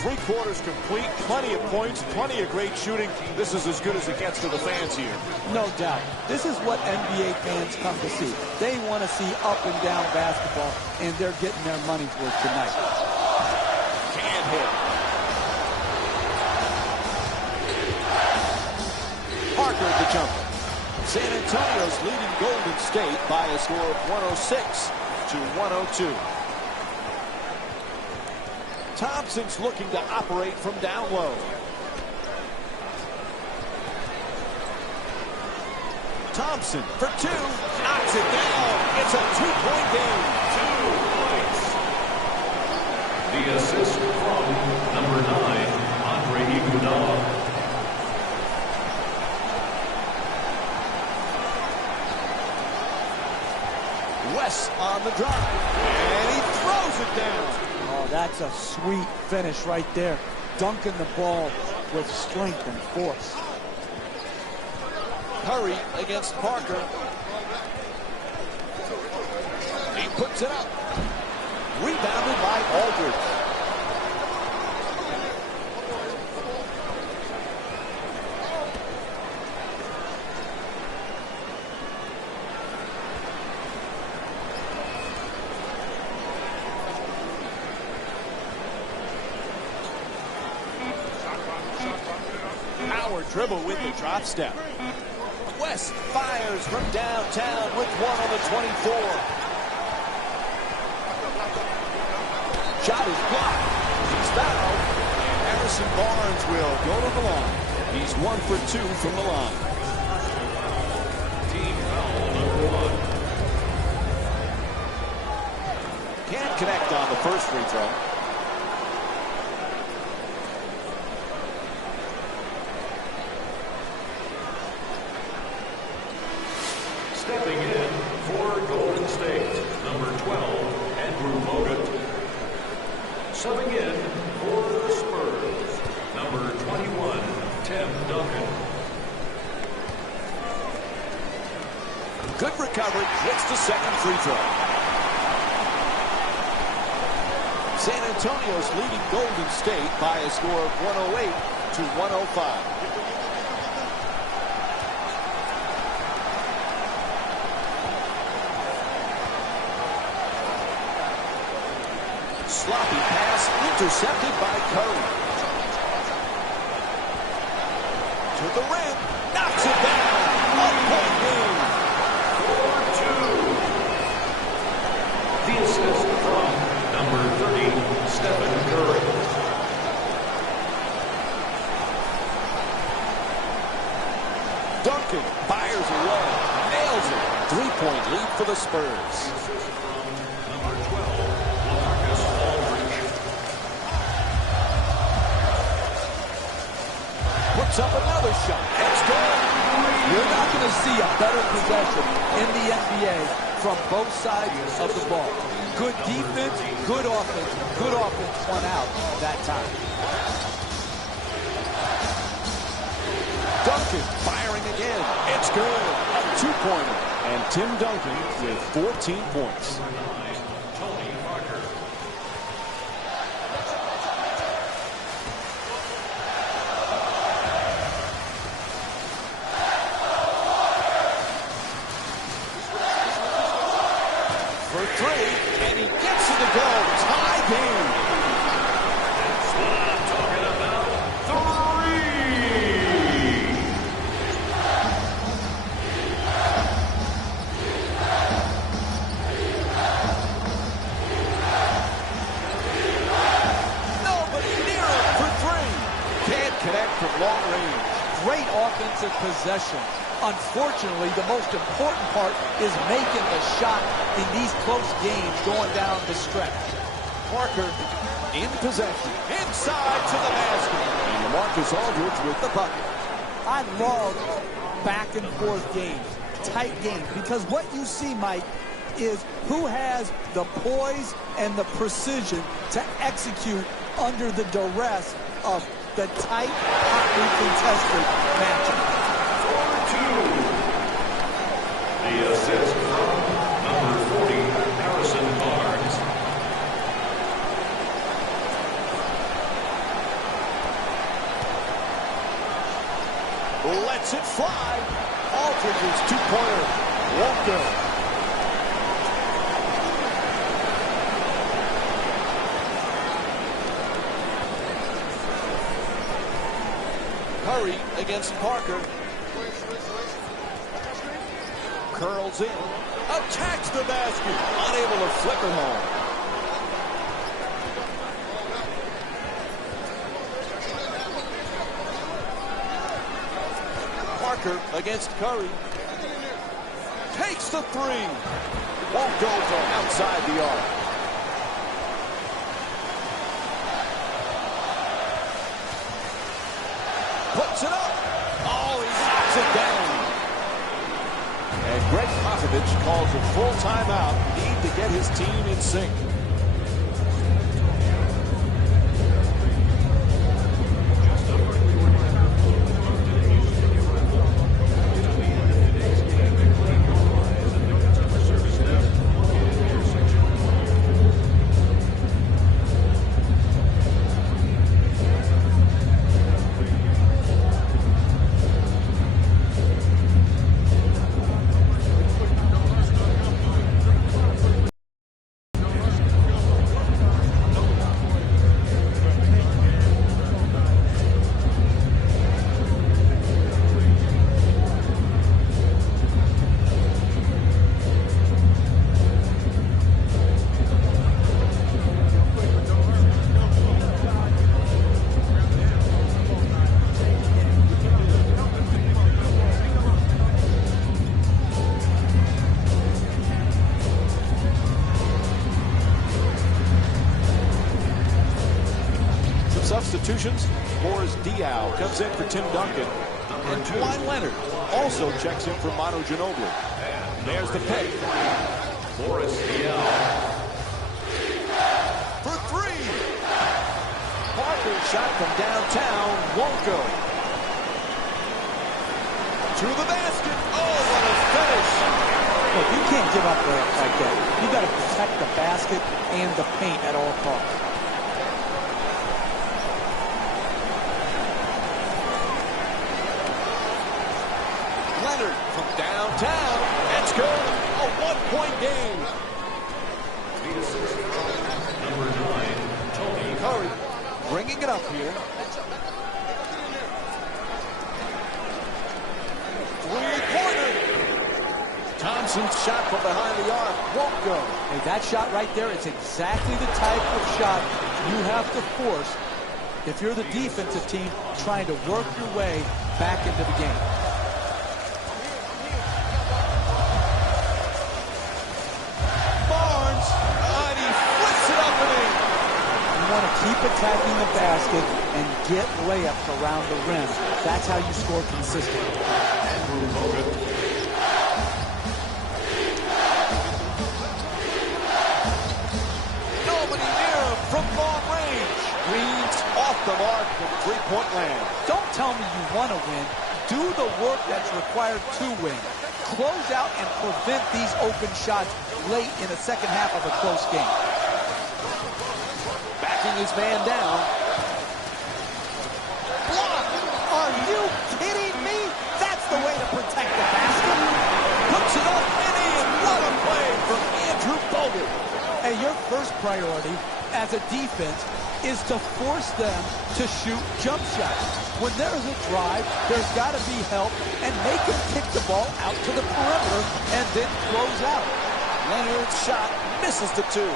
Three quarters complete, plenty of points, plenty of great shooting. This is as good as it gets to the fans here. No doubt. This is what NBA fans come to see. They want to see up and down basketball, and they're getting their money's worth tonight. Can't hit. Parker the jumper. San Antonio's leading Golden State by a score of 106 to 102. Thompson's looking to operate from down low. Thompson for 2. Knocks it down. It's a 2-point game. 2 points. The assist from number 9, Andre Iguodala. West on the drive. And he throws it down. Oh, that's a sweet finish right there. Dunking the ball with strength and force. Curry against Parker. He puts it up. Rebounded by Aldridge. Power dribble with the drop step. West fires from downtown with 1 on the 24. Shot is blocked. He's fouled. And Harrison Barnes will go to the line. He's 1 for 2 from the line. Team foul number 1. Can't connect on the first free throw. Stepping in for Golden State, number 12, Andrew Bogut. Subbing in for the Spurs, number 21, Tim Duncan. Good recovery. Hits the second free throw. San Antonio's leading Golden State by a score of 108 to 105. Sloppy pass intercepted by Curry. To the rim. Knocks it down. 1-point game. 4-2. The assist from number 30, Stephen Curry. Duncan fires away. Nails it. 3-point lead for the Spurs. Puts up another shot. It's good. You're not going to see a better possession in the NBA from both sides of the ball. Good defense, good offense. Good offense won out that time. Duncan firing again. It's good. A 2-pointer. And Tim Duncan with 14 points. For 3, and he gets it to go. Tie game. That's what I'm talking about. 3. Nobody near him for 3. Can't connect from long range. Great offensive possession Unfortunately, the most important part is making the shot in these close games going down the stretch. Parker in possession, inside to the basket. And LaMarcus Aldridge with the bucket. I love back and forth games, tight games, because what you see, Mike, is who has the poise and the precision to execute under the duress of the tight, hotly contested matchup. The assist from number 40, Harrison Barnes. Lets it fly. Aldridge's two-pointer won't go. Curry against Parker. Curls in. Attacks the basket. Unable to flip it home. Parker against Curry. Takes the three. Won't go from outside the arc. Puts it up. Oh, he knocks it down. And Greg Popovich calls a full timeout. Need to get his team in sync. Substitutions, Boris Diaw comes in for Tim Duncan. And Kawhi Leonard also checks in for Manu Ginobili. There's the pick. Boris Diaw. For three. Parker's shot from downtown won't go. To the basket. Oh, what a finish. Look, you can't give up like that. You got to protect the basket and the paint at all costs. Leonard from downtown. That's good. A one-point game. The assist from number 9, Tony Curry bringing it up here. Three-pointer. Thompson's shot from behind the arc won't go. Hey, that shot right there, it's exactly the type of shot you have to force if you're the defensive team trying to work your way back into the game. Want to keep attacking the basket and get layups around the rim. That's how you score consistently. Nobody near him from long range. Green's off the mark from three-point land. Don't tell me you want to win. Do the work that's required to win. Close out and prevent these open shots late in the second half of a close game. His man down. Block! Are you kidding me? That's the way to protect the basket. Puts it up and in. What a play from Andrew Bogut. Hey, your first priority as a defense is to force them to shoot jump shots. When there's a drive, there's got to be help, and make them kick the ball out to the perimeter and then close out. Leonard's shot misses the two.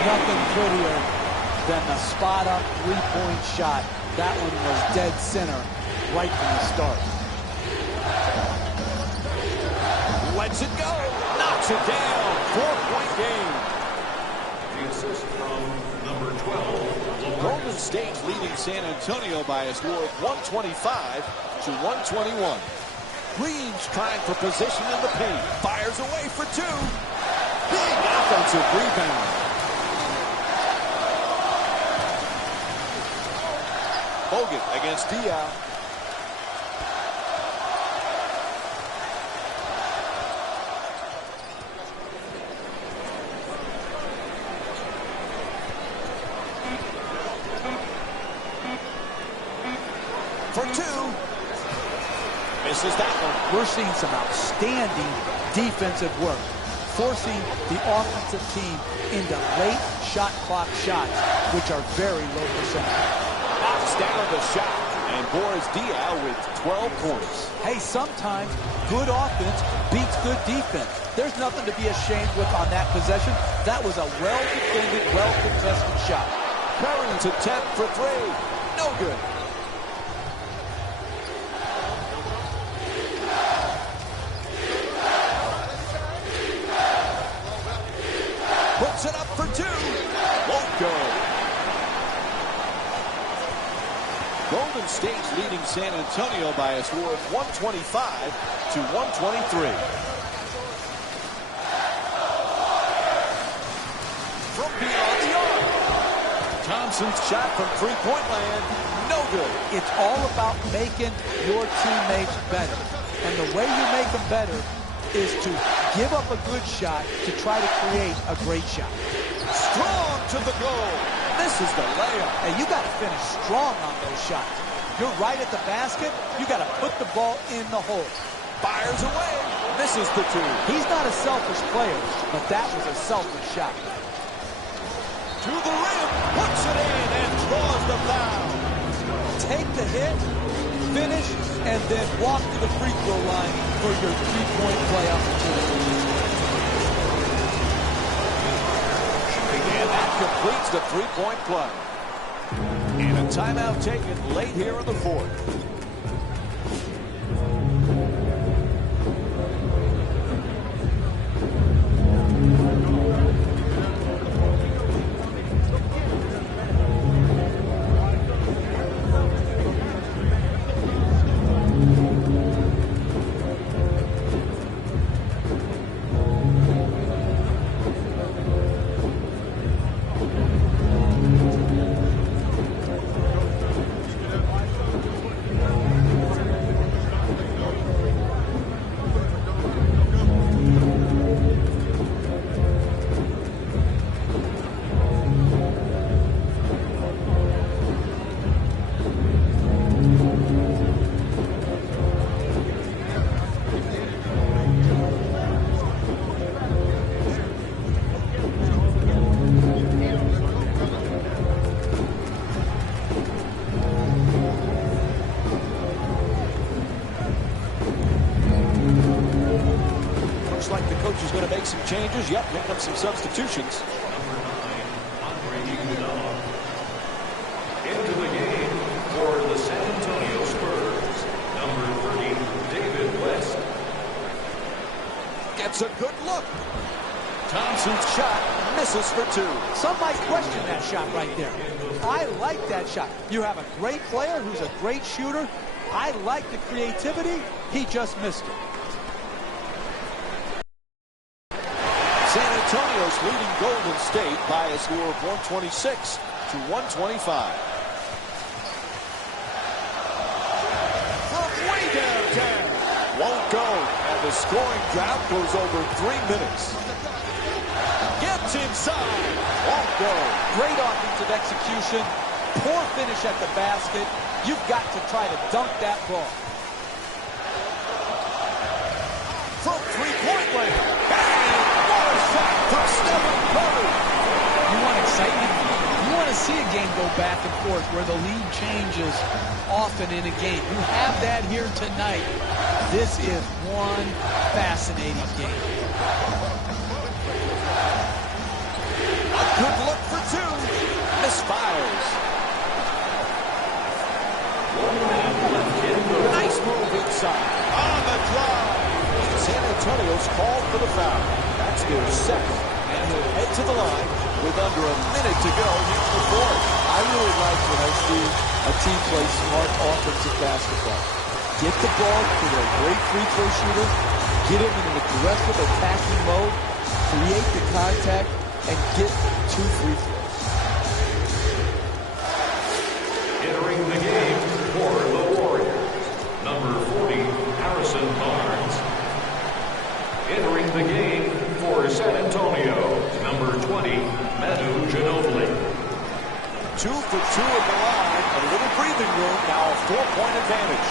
Nothing prettier than the spot-up three-point shot. That one was dead center right from the start. Lets it go. Knocks it down. 4-point game. The assist from number 12. Golden State leading San Antonio by a score of 125 to 121. Green's trying for position in the paint. Fires away for two. Big offensive rebound. Bogut against Diaw. For two. Misses that one. We're seeing some outstanding defensive work, forcing the offensive team into late shot clock shots, which are very low percentage. Knocks down the shot. And Boris Diaw with 12 points. Hey, sometimes good offense beats good defense. There's nothing to be ashamed with on that possession. That was a well-defended, well-contested shot. Curry's attempt for three. No good. Puts it up for two. Won't go. Golden State's leading San Antonio by a score of 125 to 123. From beyond the arc. Thompson's shot from three-point land. No good. It's all about making your teammates better. And the way you make them better is to give up a good shot to try to create a great shot. Strong to the goal. This is the layup. And you got to finish strong on those shots. You're right at the basket. You got to put the ball in the hole. Fires away. Misses the two. He's not a selfish player, but that was a selfish shot. To the rim. Puts it in and draws the foul. Take the hit, finish, and then walk to the free throw line for your three-point play opportunity. And that completes the three-point play. And a timeout taken late here in the fourth. Like the coach is going to make some changes. Yep, making up some substitutions. Number 9, Andre Iguodala. Into the game for the San Antonio Spurs. Number 30, David West. Gets a good look. Thompson's shot misses for two. Some might question that shot right there. I like that shot. You have a great player who's a great shooter. I like the creativity. He just missed it. San Antonio's leading Golden State by a score of 126 to 125. From way downtown. Won't go. And the scoring drought goes over 3 minutes. Gets inside. Won't go. Great offensive execution. Poor finish at the basket. You've got to try to dunk that ball. From three-point land. From Stephen Curry. You want excitement? You want to see a game go back and forth where the lead changes often in a game. You have that here tonight. This is one fascinating game. A good look for 2. Misfires. Nice move inside. On the drive. San Antonio's called for the foul. That's their second. And he'll head to the line with under a minute to go here in the fourth. I really like when I see a team play smart offensive basketball. Get the ball to their great free throw shooter, get him in an aggressive attacking mode, create the contact, and get 2 free throws. Entering the game for the Warriors, number 40, Harrison Barnes. Entering the game for San Antonio, number 20, Manu Ginobili. 2 for 2 at the line. A little breathing room. Now a 4-point advantage.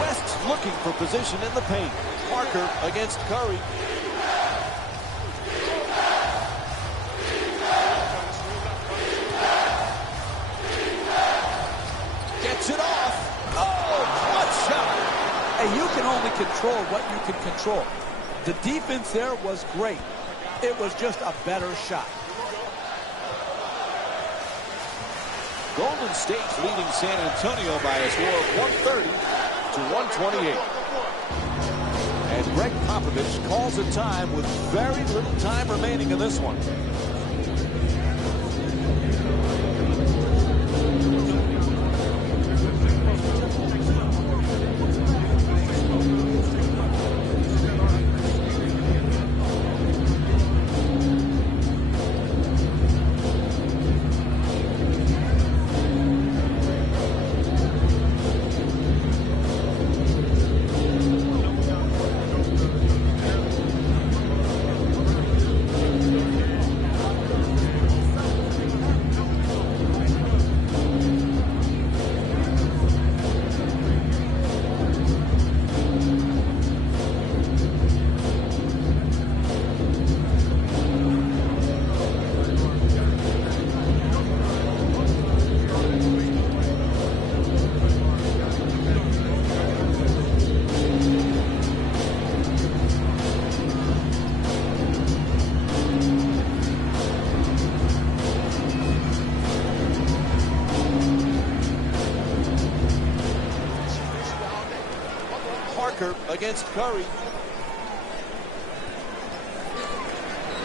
West's looking for position in the paint. Parker against Curry. Gets it off. Oh, clutch shot. Hey, you can only control what you can control. The defense there was great. It was just a better shot. Golden State's leading San Antonio by a score of 130 to 128. And Greg Popovich calls a time with very little time remaining in this one. Against Curry.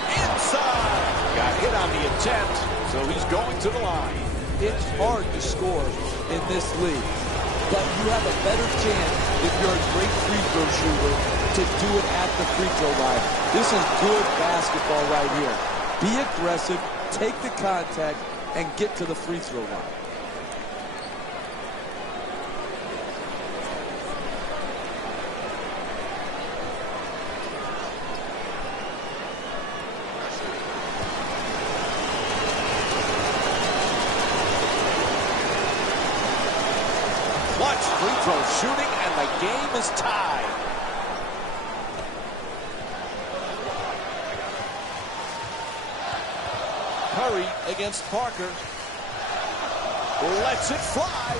Inside. Got hit on the attempt, so he's going to the line. It's hard to score in this league, but you have a better chance if you're a great free throw shooter to do it at the free throw line. This is good basketball right here. Be aggressive, take the contact, and get to the free throw line. Clutch free throw shooting, and the game is tied. Curry against Parker. Lets it fly.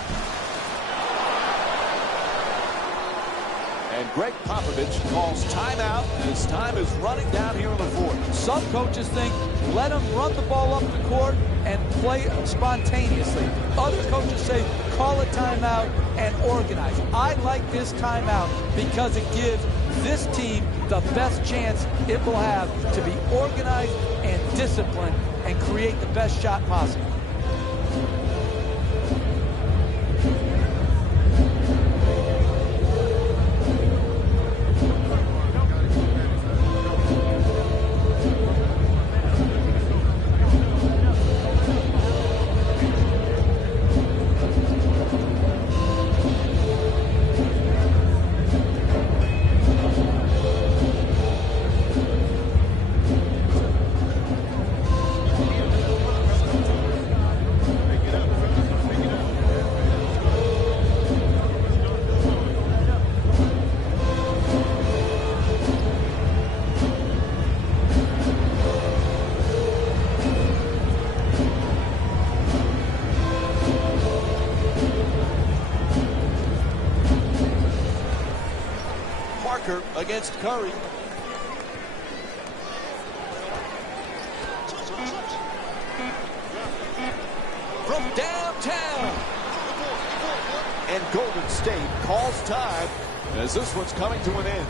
And Greg Popovich calls timeout as time is running down here in the fourth. Some coaches think, let them run the ball up the court and play spontaneously. Other coaches say, call a timeout and organize. I like this timeout because it gives this team the best chance it will have to be organized and disciplined and create the best shot possible. Against Curry. From downtown. And Golden State calls time as this one's coming to an end.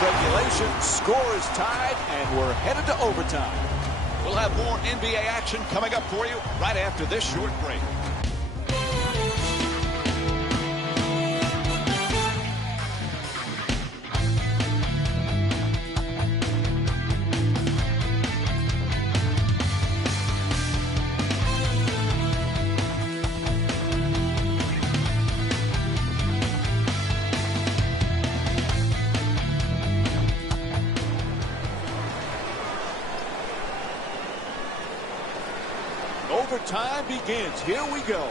Regulation, score is tied, and we're headed to overtime. We'll have more NBA action coming up for you right after this short break. Overtime begins. Here we go.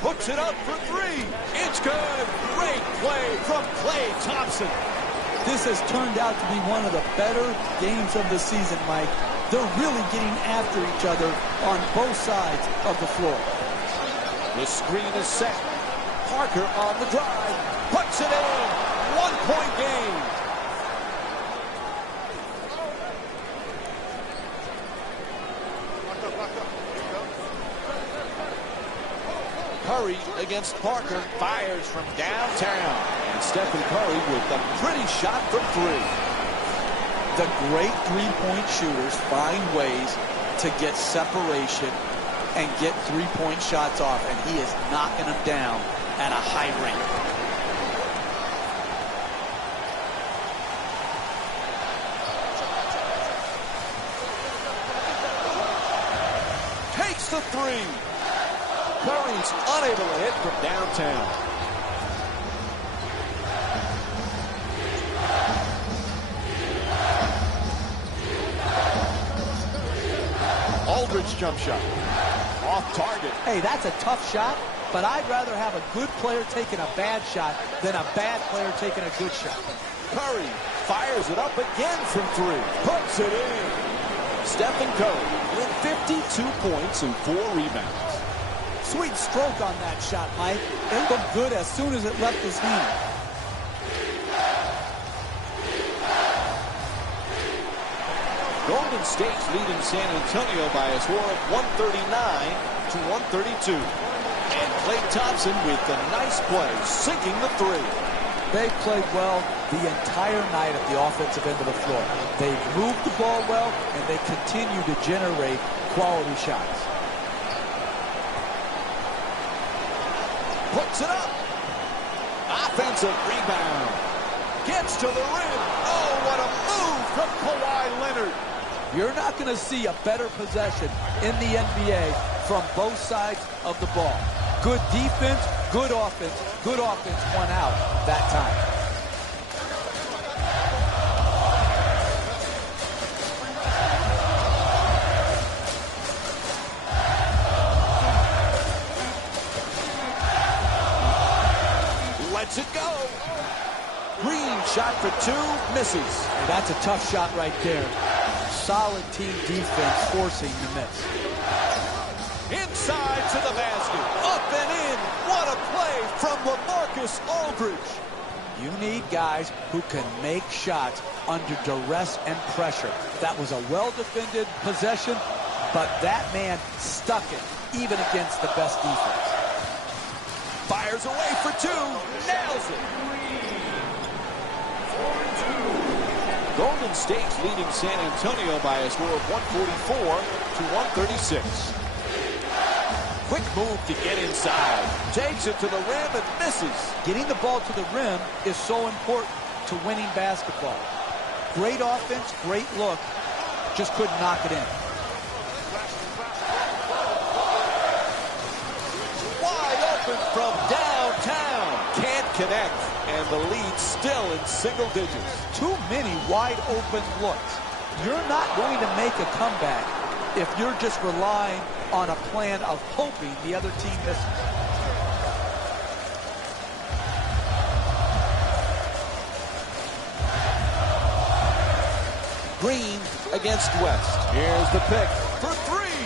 Puts it up for three. It's good. Great play from Klay Thompson. This has turned out to be one of the better games of the season, Mike. They're really getting after each other on both sides of the floor. The screen is set. Parker on the drive. Puts it in. 1-point game. Curry against Parker. Fires from downtown. And Stephen Curry with a pretty shot from three. The great three-point shooters find ways to get separation and get three-point shots off, and he is knocking them down at a high rate. The three. Curry's unable to hit from downtown. Aldridge jump shot. Off target. Hey, that's a tough shot, but I'd rather have a good player taking a bad shot than a bad player taking a good shot. Curry fires it up again from three. Puts it in. Stephen Curry with 52 points and 4 rebounds. Sweet stroke on that shot, Mike. It looked good as soon as it left his hand. Golden State's leading San Antonio by a score of 139 to 132. And Klay Thompson with the nice play, sinking the three. They played well the entire night at the offensive end of the floor. They've moved the ball well, and they continue to generate quality shots. Puts it up. Offensive rebound. Gets to the rim. Oh, what a move from Kawhi Leonard. You're not going to see a better possession in the NBA from both sides of the ball. Good defense, good offense won out that time. Lets it go. Green shot for two, misses. That's a tough shot right there. Solid team defense forcing the miss. Inside to the basket. Up and in. What a play from LaMarcus Aldridge. You need guys who can make shots under duress and pressure. That was a well-defended possession, but that man stuck it, even against the best defense. Fires away for two. Nails it. Golden State's leading San Antonio by a score of 144 to 136. Quick move to get inside. Takes it to the rim and misses. Getting the ball to the rim is so important to winning basketball. Great offense, great look. Just couldn't knock it in. Wide open from downtown. Can't connect. And the lead still in single digits. Too many wide open looks. You're not going to make a comeback if you're just relying on a plan of hoping the other team misses. Green against West. Here's the pick for three.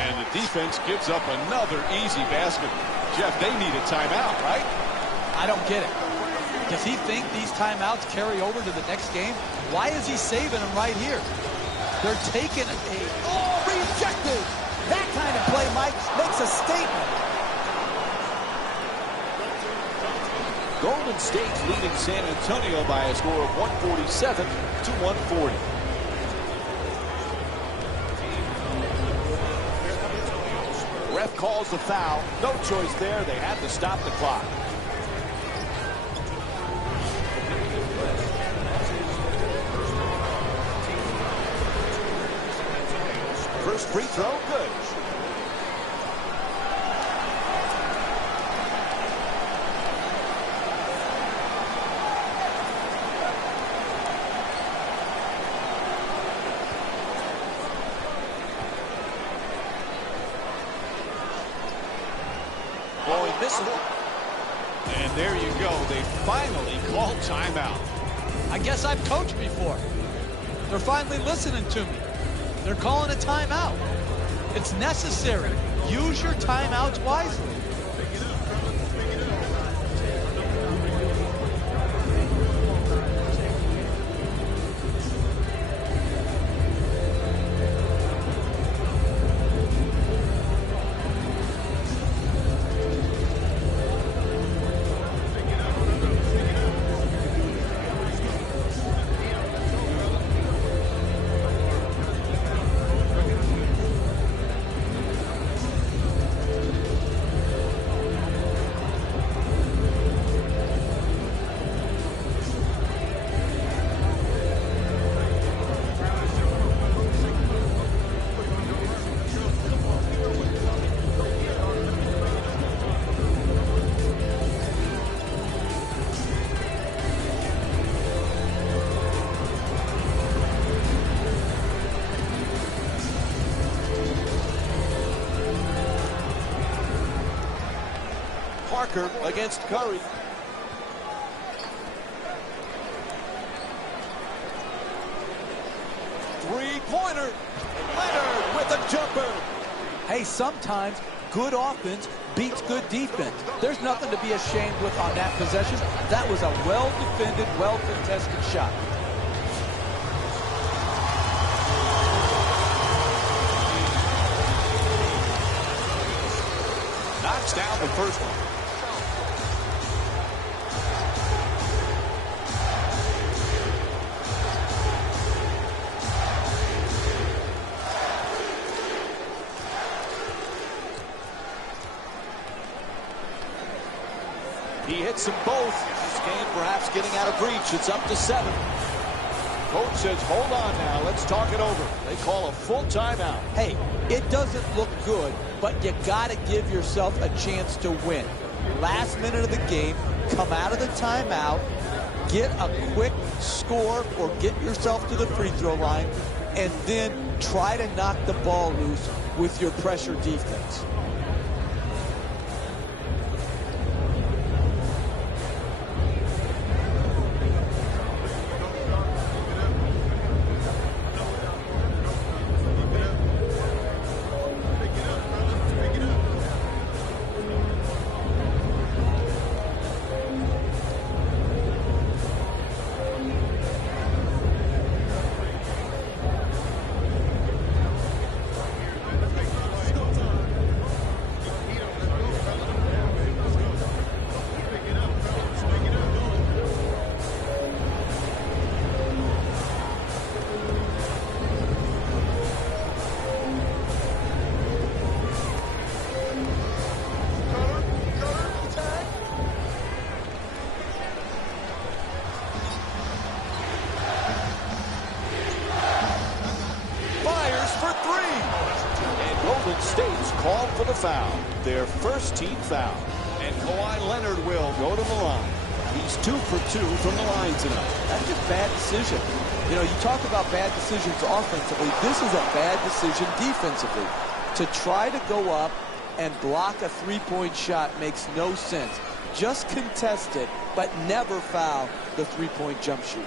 And the defense gives up another easy basket. Jeff, they need a timeout, right? I don't get it. Does he think these timeouts carry over to the next game? Why is he saving them right here? They're taking Rejected. that kind of play, Mike, makes a statement. Golden State's leading San Antonio by a score of 147 to 140. Ref calls the foul. No choice there. They had to stop the clock. First free throw, good. Boy, missing it. And there you go. They finally called timeout. I guess I've coached before. They're finally listening to me. They're calling a timeout. It's necessary. Use your timeouts wisely. Parker against Curry. Three-pointer. Leonard with a jumper. Hey, sometimes good offense beats good defense. There's nothing to be ashamed with on that possession. That was a well-defended, well-contested shot. Knocks down the first one. He hits them both. This game perhaps getting out of reach. It's up to 7. Coach says, hold on now. Let's talk it over. They call a full timeout. Hey, it doesn't look good, but you got to give yourself a chance to win. Last minute of the game, come out of the timeout, get a quick score or get yourself to the free throw line, and then try to knock the ball loose with your pressure defense. foul, their first team foul. And Kawhi Leonard will go to the line. He's 2 for 2 from the line tonight. That's a bad decision. You know, you talk about bad decisions offensively. This is a bad decision defensively. To try to go up and block a three-point shot makes no sense. Just contest it, but never foul the three-point jump shooter.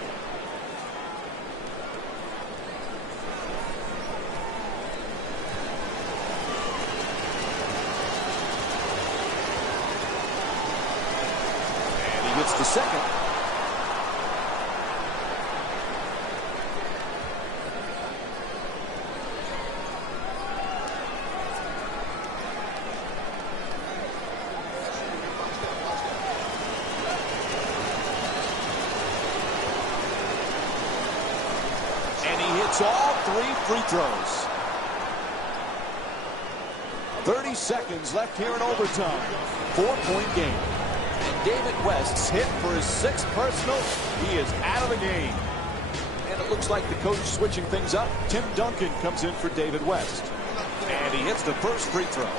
And he gets the second. All 3 free throws. 30 seconds left here in overtime. 4-point game. And David West's hit for his 6th personal. He is out of the game. And it looks like the coach switching things up. Tim Duncan comes in for David West. And he hits the first free throw.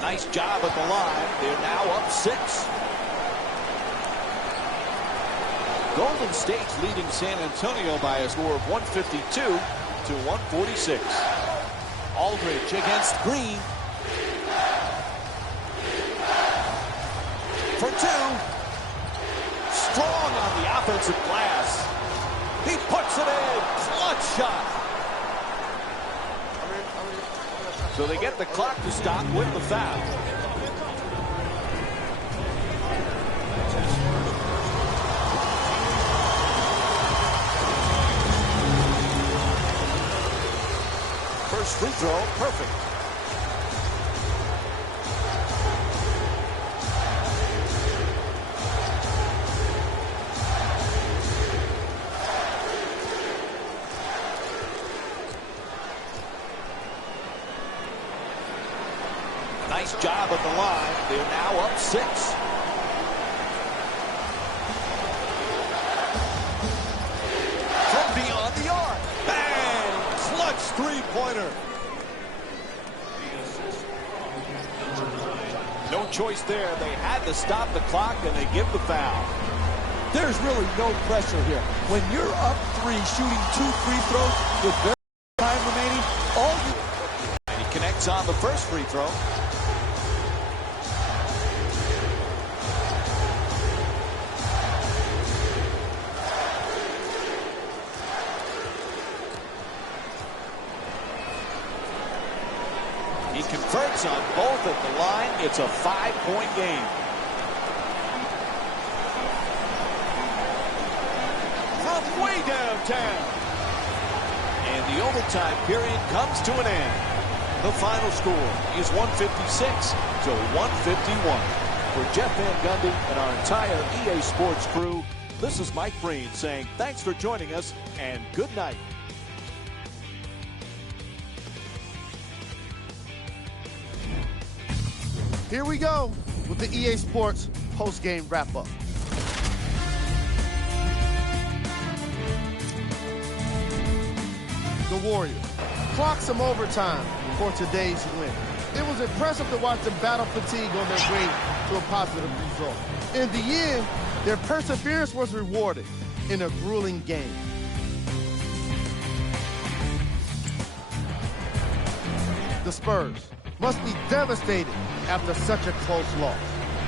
Nice job at the line. They're now up 6. Golden State's leading San Antonio by a score of 152 to 146. Aldridge against Green. For 2. Strong on the offensive glass. He puts it in. Clutch shot. So they get the clock to stop with the foul. First free throw, perfect. Nice job at the line. They're now up 6. From beyond the arc. Bang! Clutch three-pointer. No choice there. They had to stop the clock, and they give the foul. There's really no pressure here. When you're up 3, shooting 2 free throws with very little time remaining, all you... And he connects on the first free throw. He converts on both at the line. It's a 5-point game. From way downtown. And the overtime period comes to an end. The final score is 156 to 151. For Jeff Van Gundy and our entire EA Sports crew, this is Mike Breen saying thanks for joining us and good night. Here we go with the EA Sports post-game wrap-up. The Warriors clocked some overtime for today's win. It was impressive to watch them battle fatigue on their way to a positive result. In the end, their perseverance was rewarded in a grueling game. The Spurs must be devastated after such a close loss.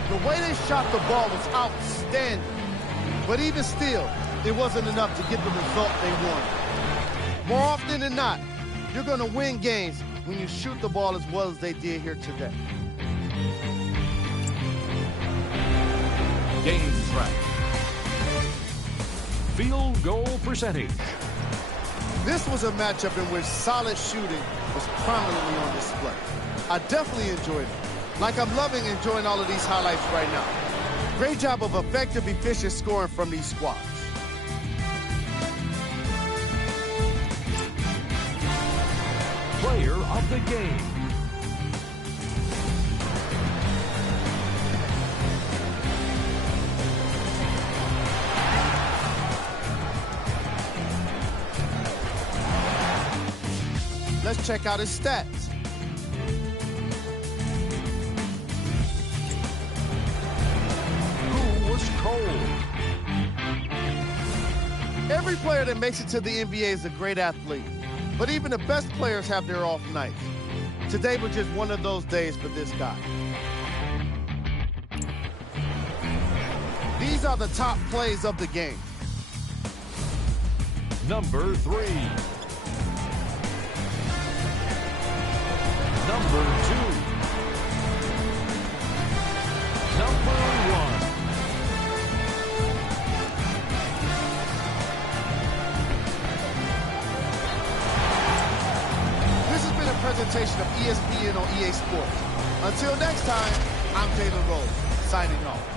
The way they shot the ball was outstanding. But even still, it wasn't enough to get the result they wanted. More often than not, you're going to win games when you shoot the ball as well as they did here today. Game track. Field goal percentage. This was a matchup in which solid shooting was prominently on display. I definitely enjoyed it. Like I'm loving enjoying all of these highlights right now. Great job of effective, efficient scoring from these squads. Player of the game. Let's check out his stats. Who was cold? Every player that makes it to the NBA is a great athlete, but even the best players have their off nights. Today was just one of those days for this guy. These are the top plays of the game. Number 3. Number 2. Number 1. This has been a presentation of ESPN on EA Sports. Until next time, I'm Jalen Rose, signing off.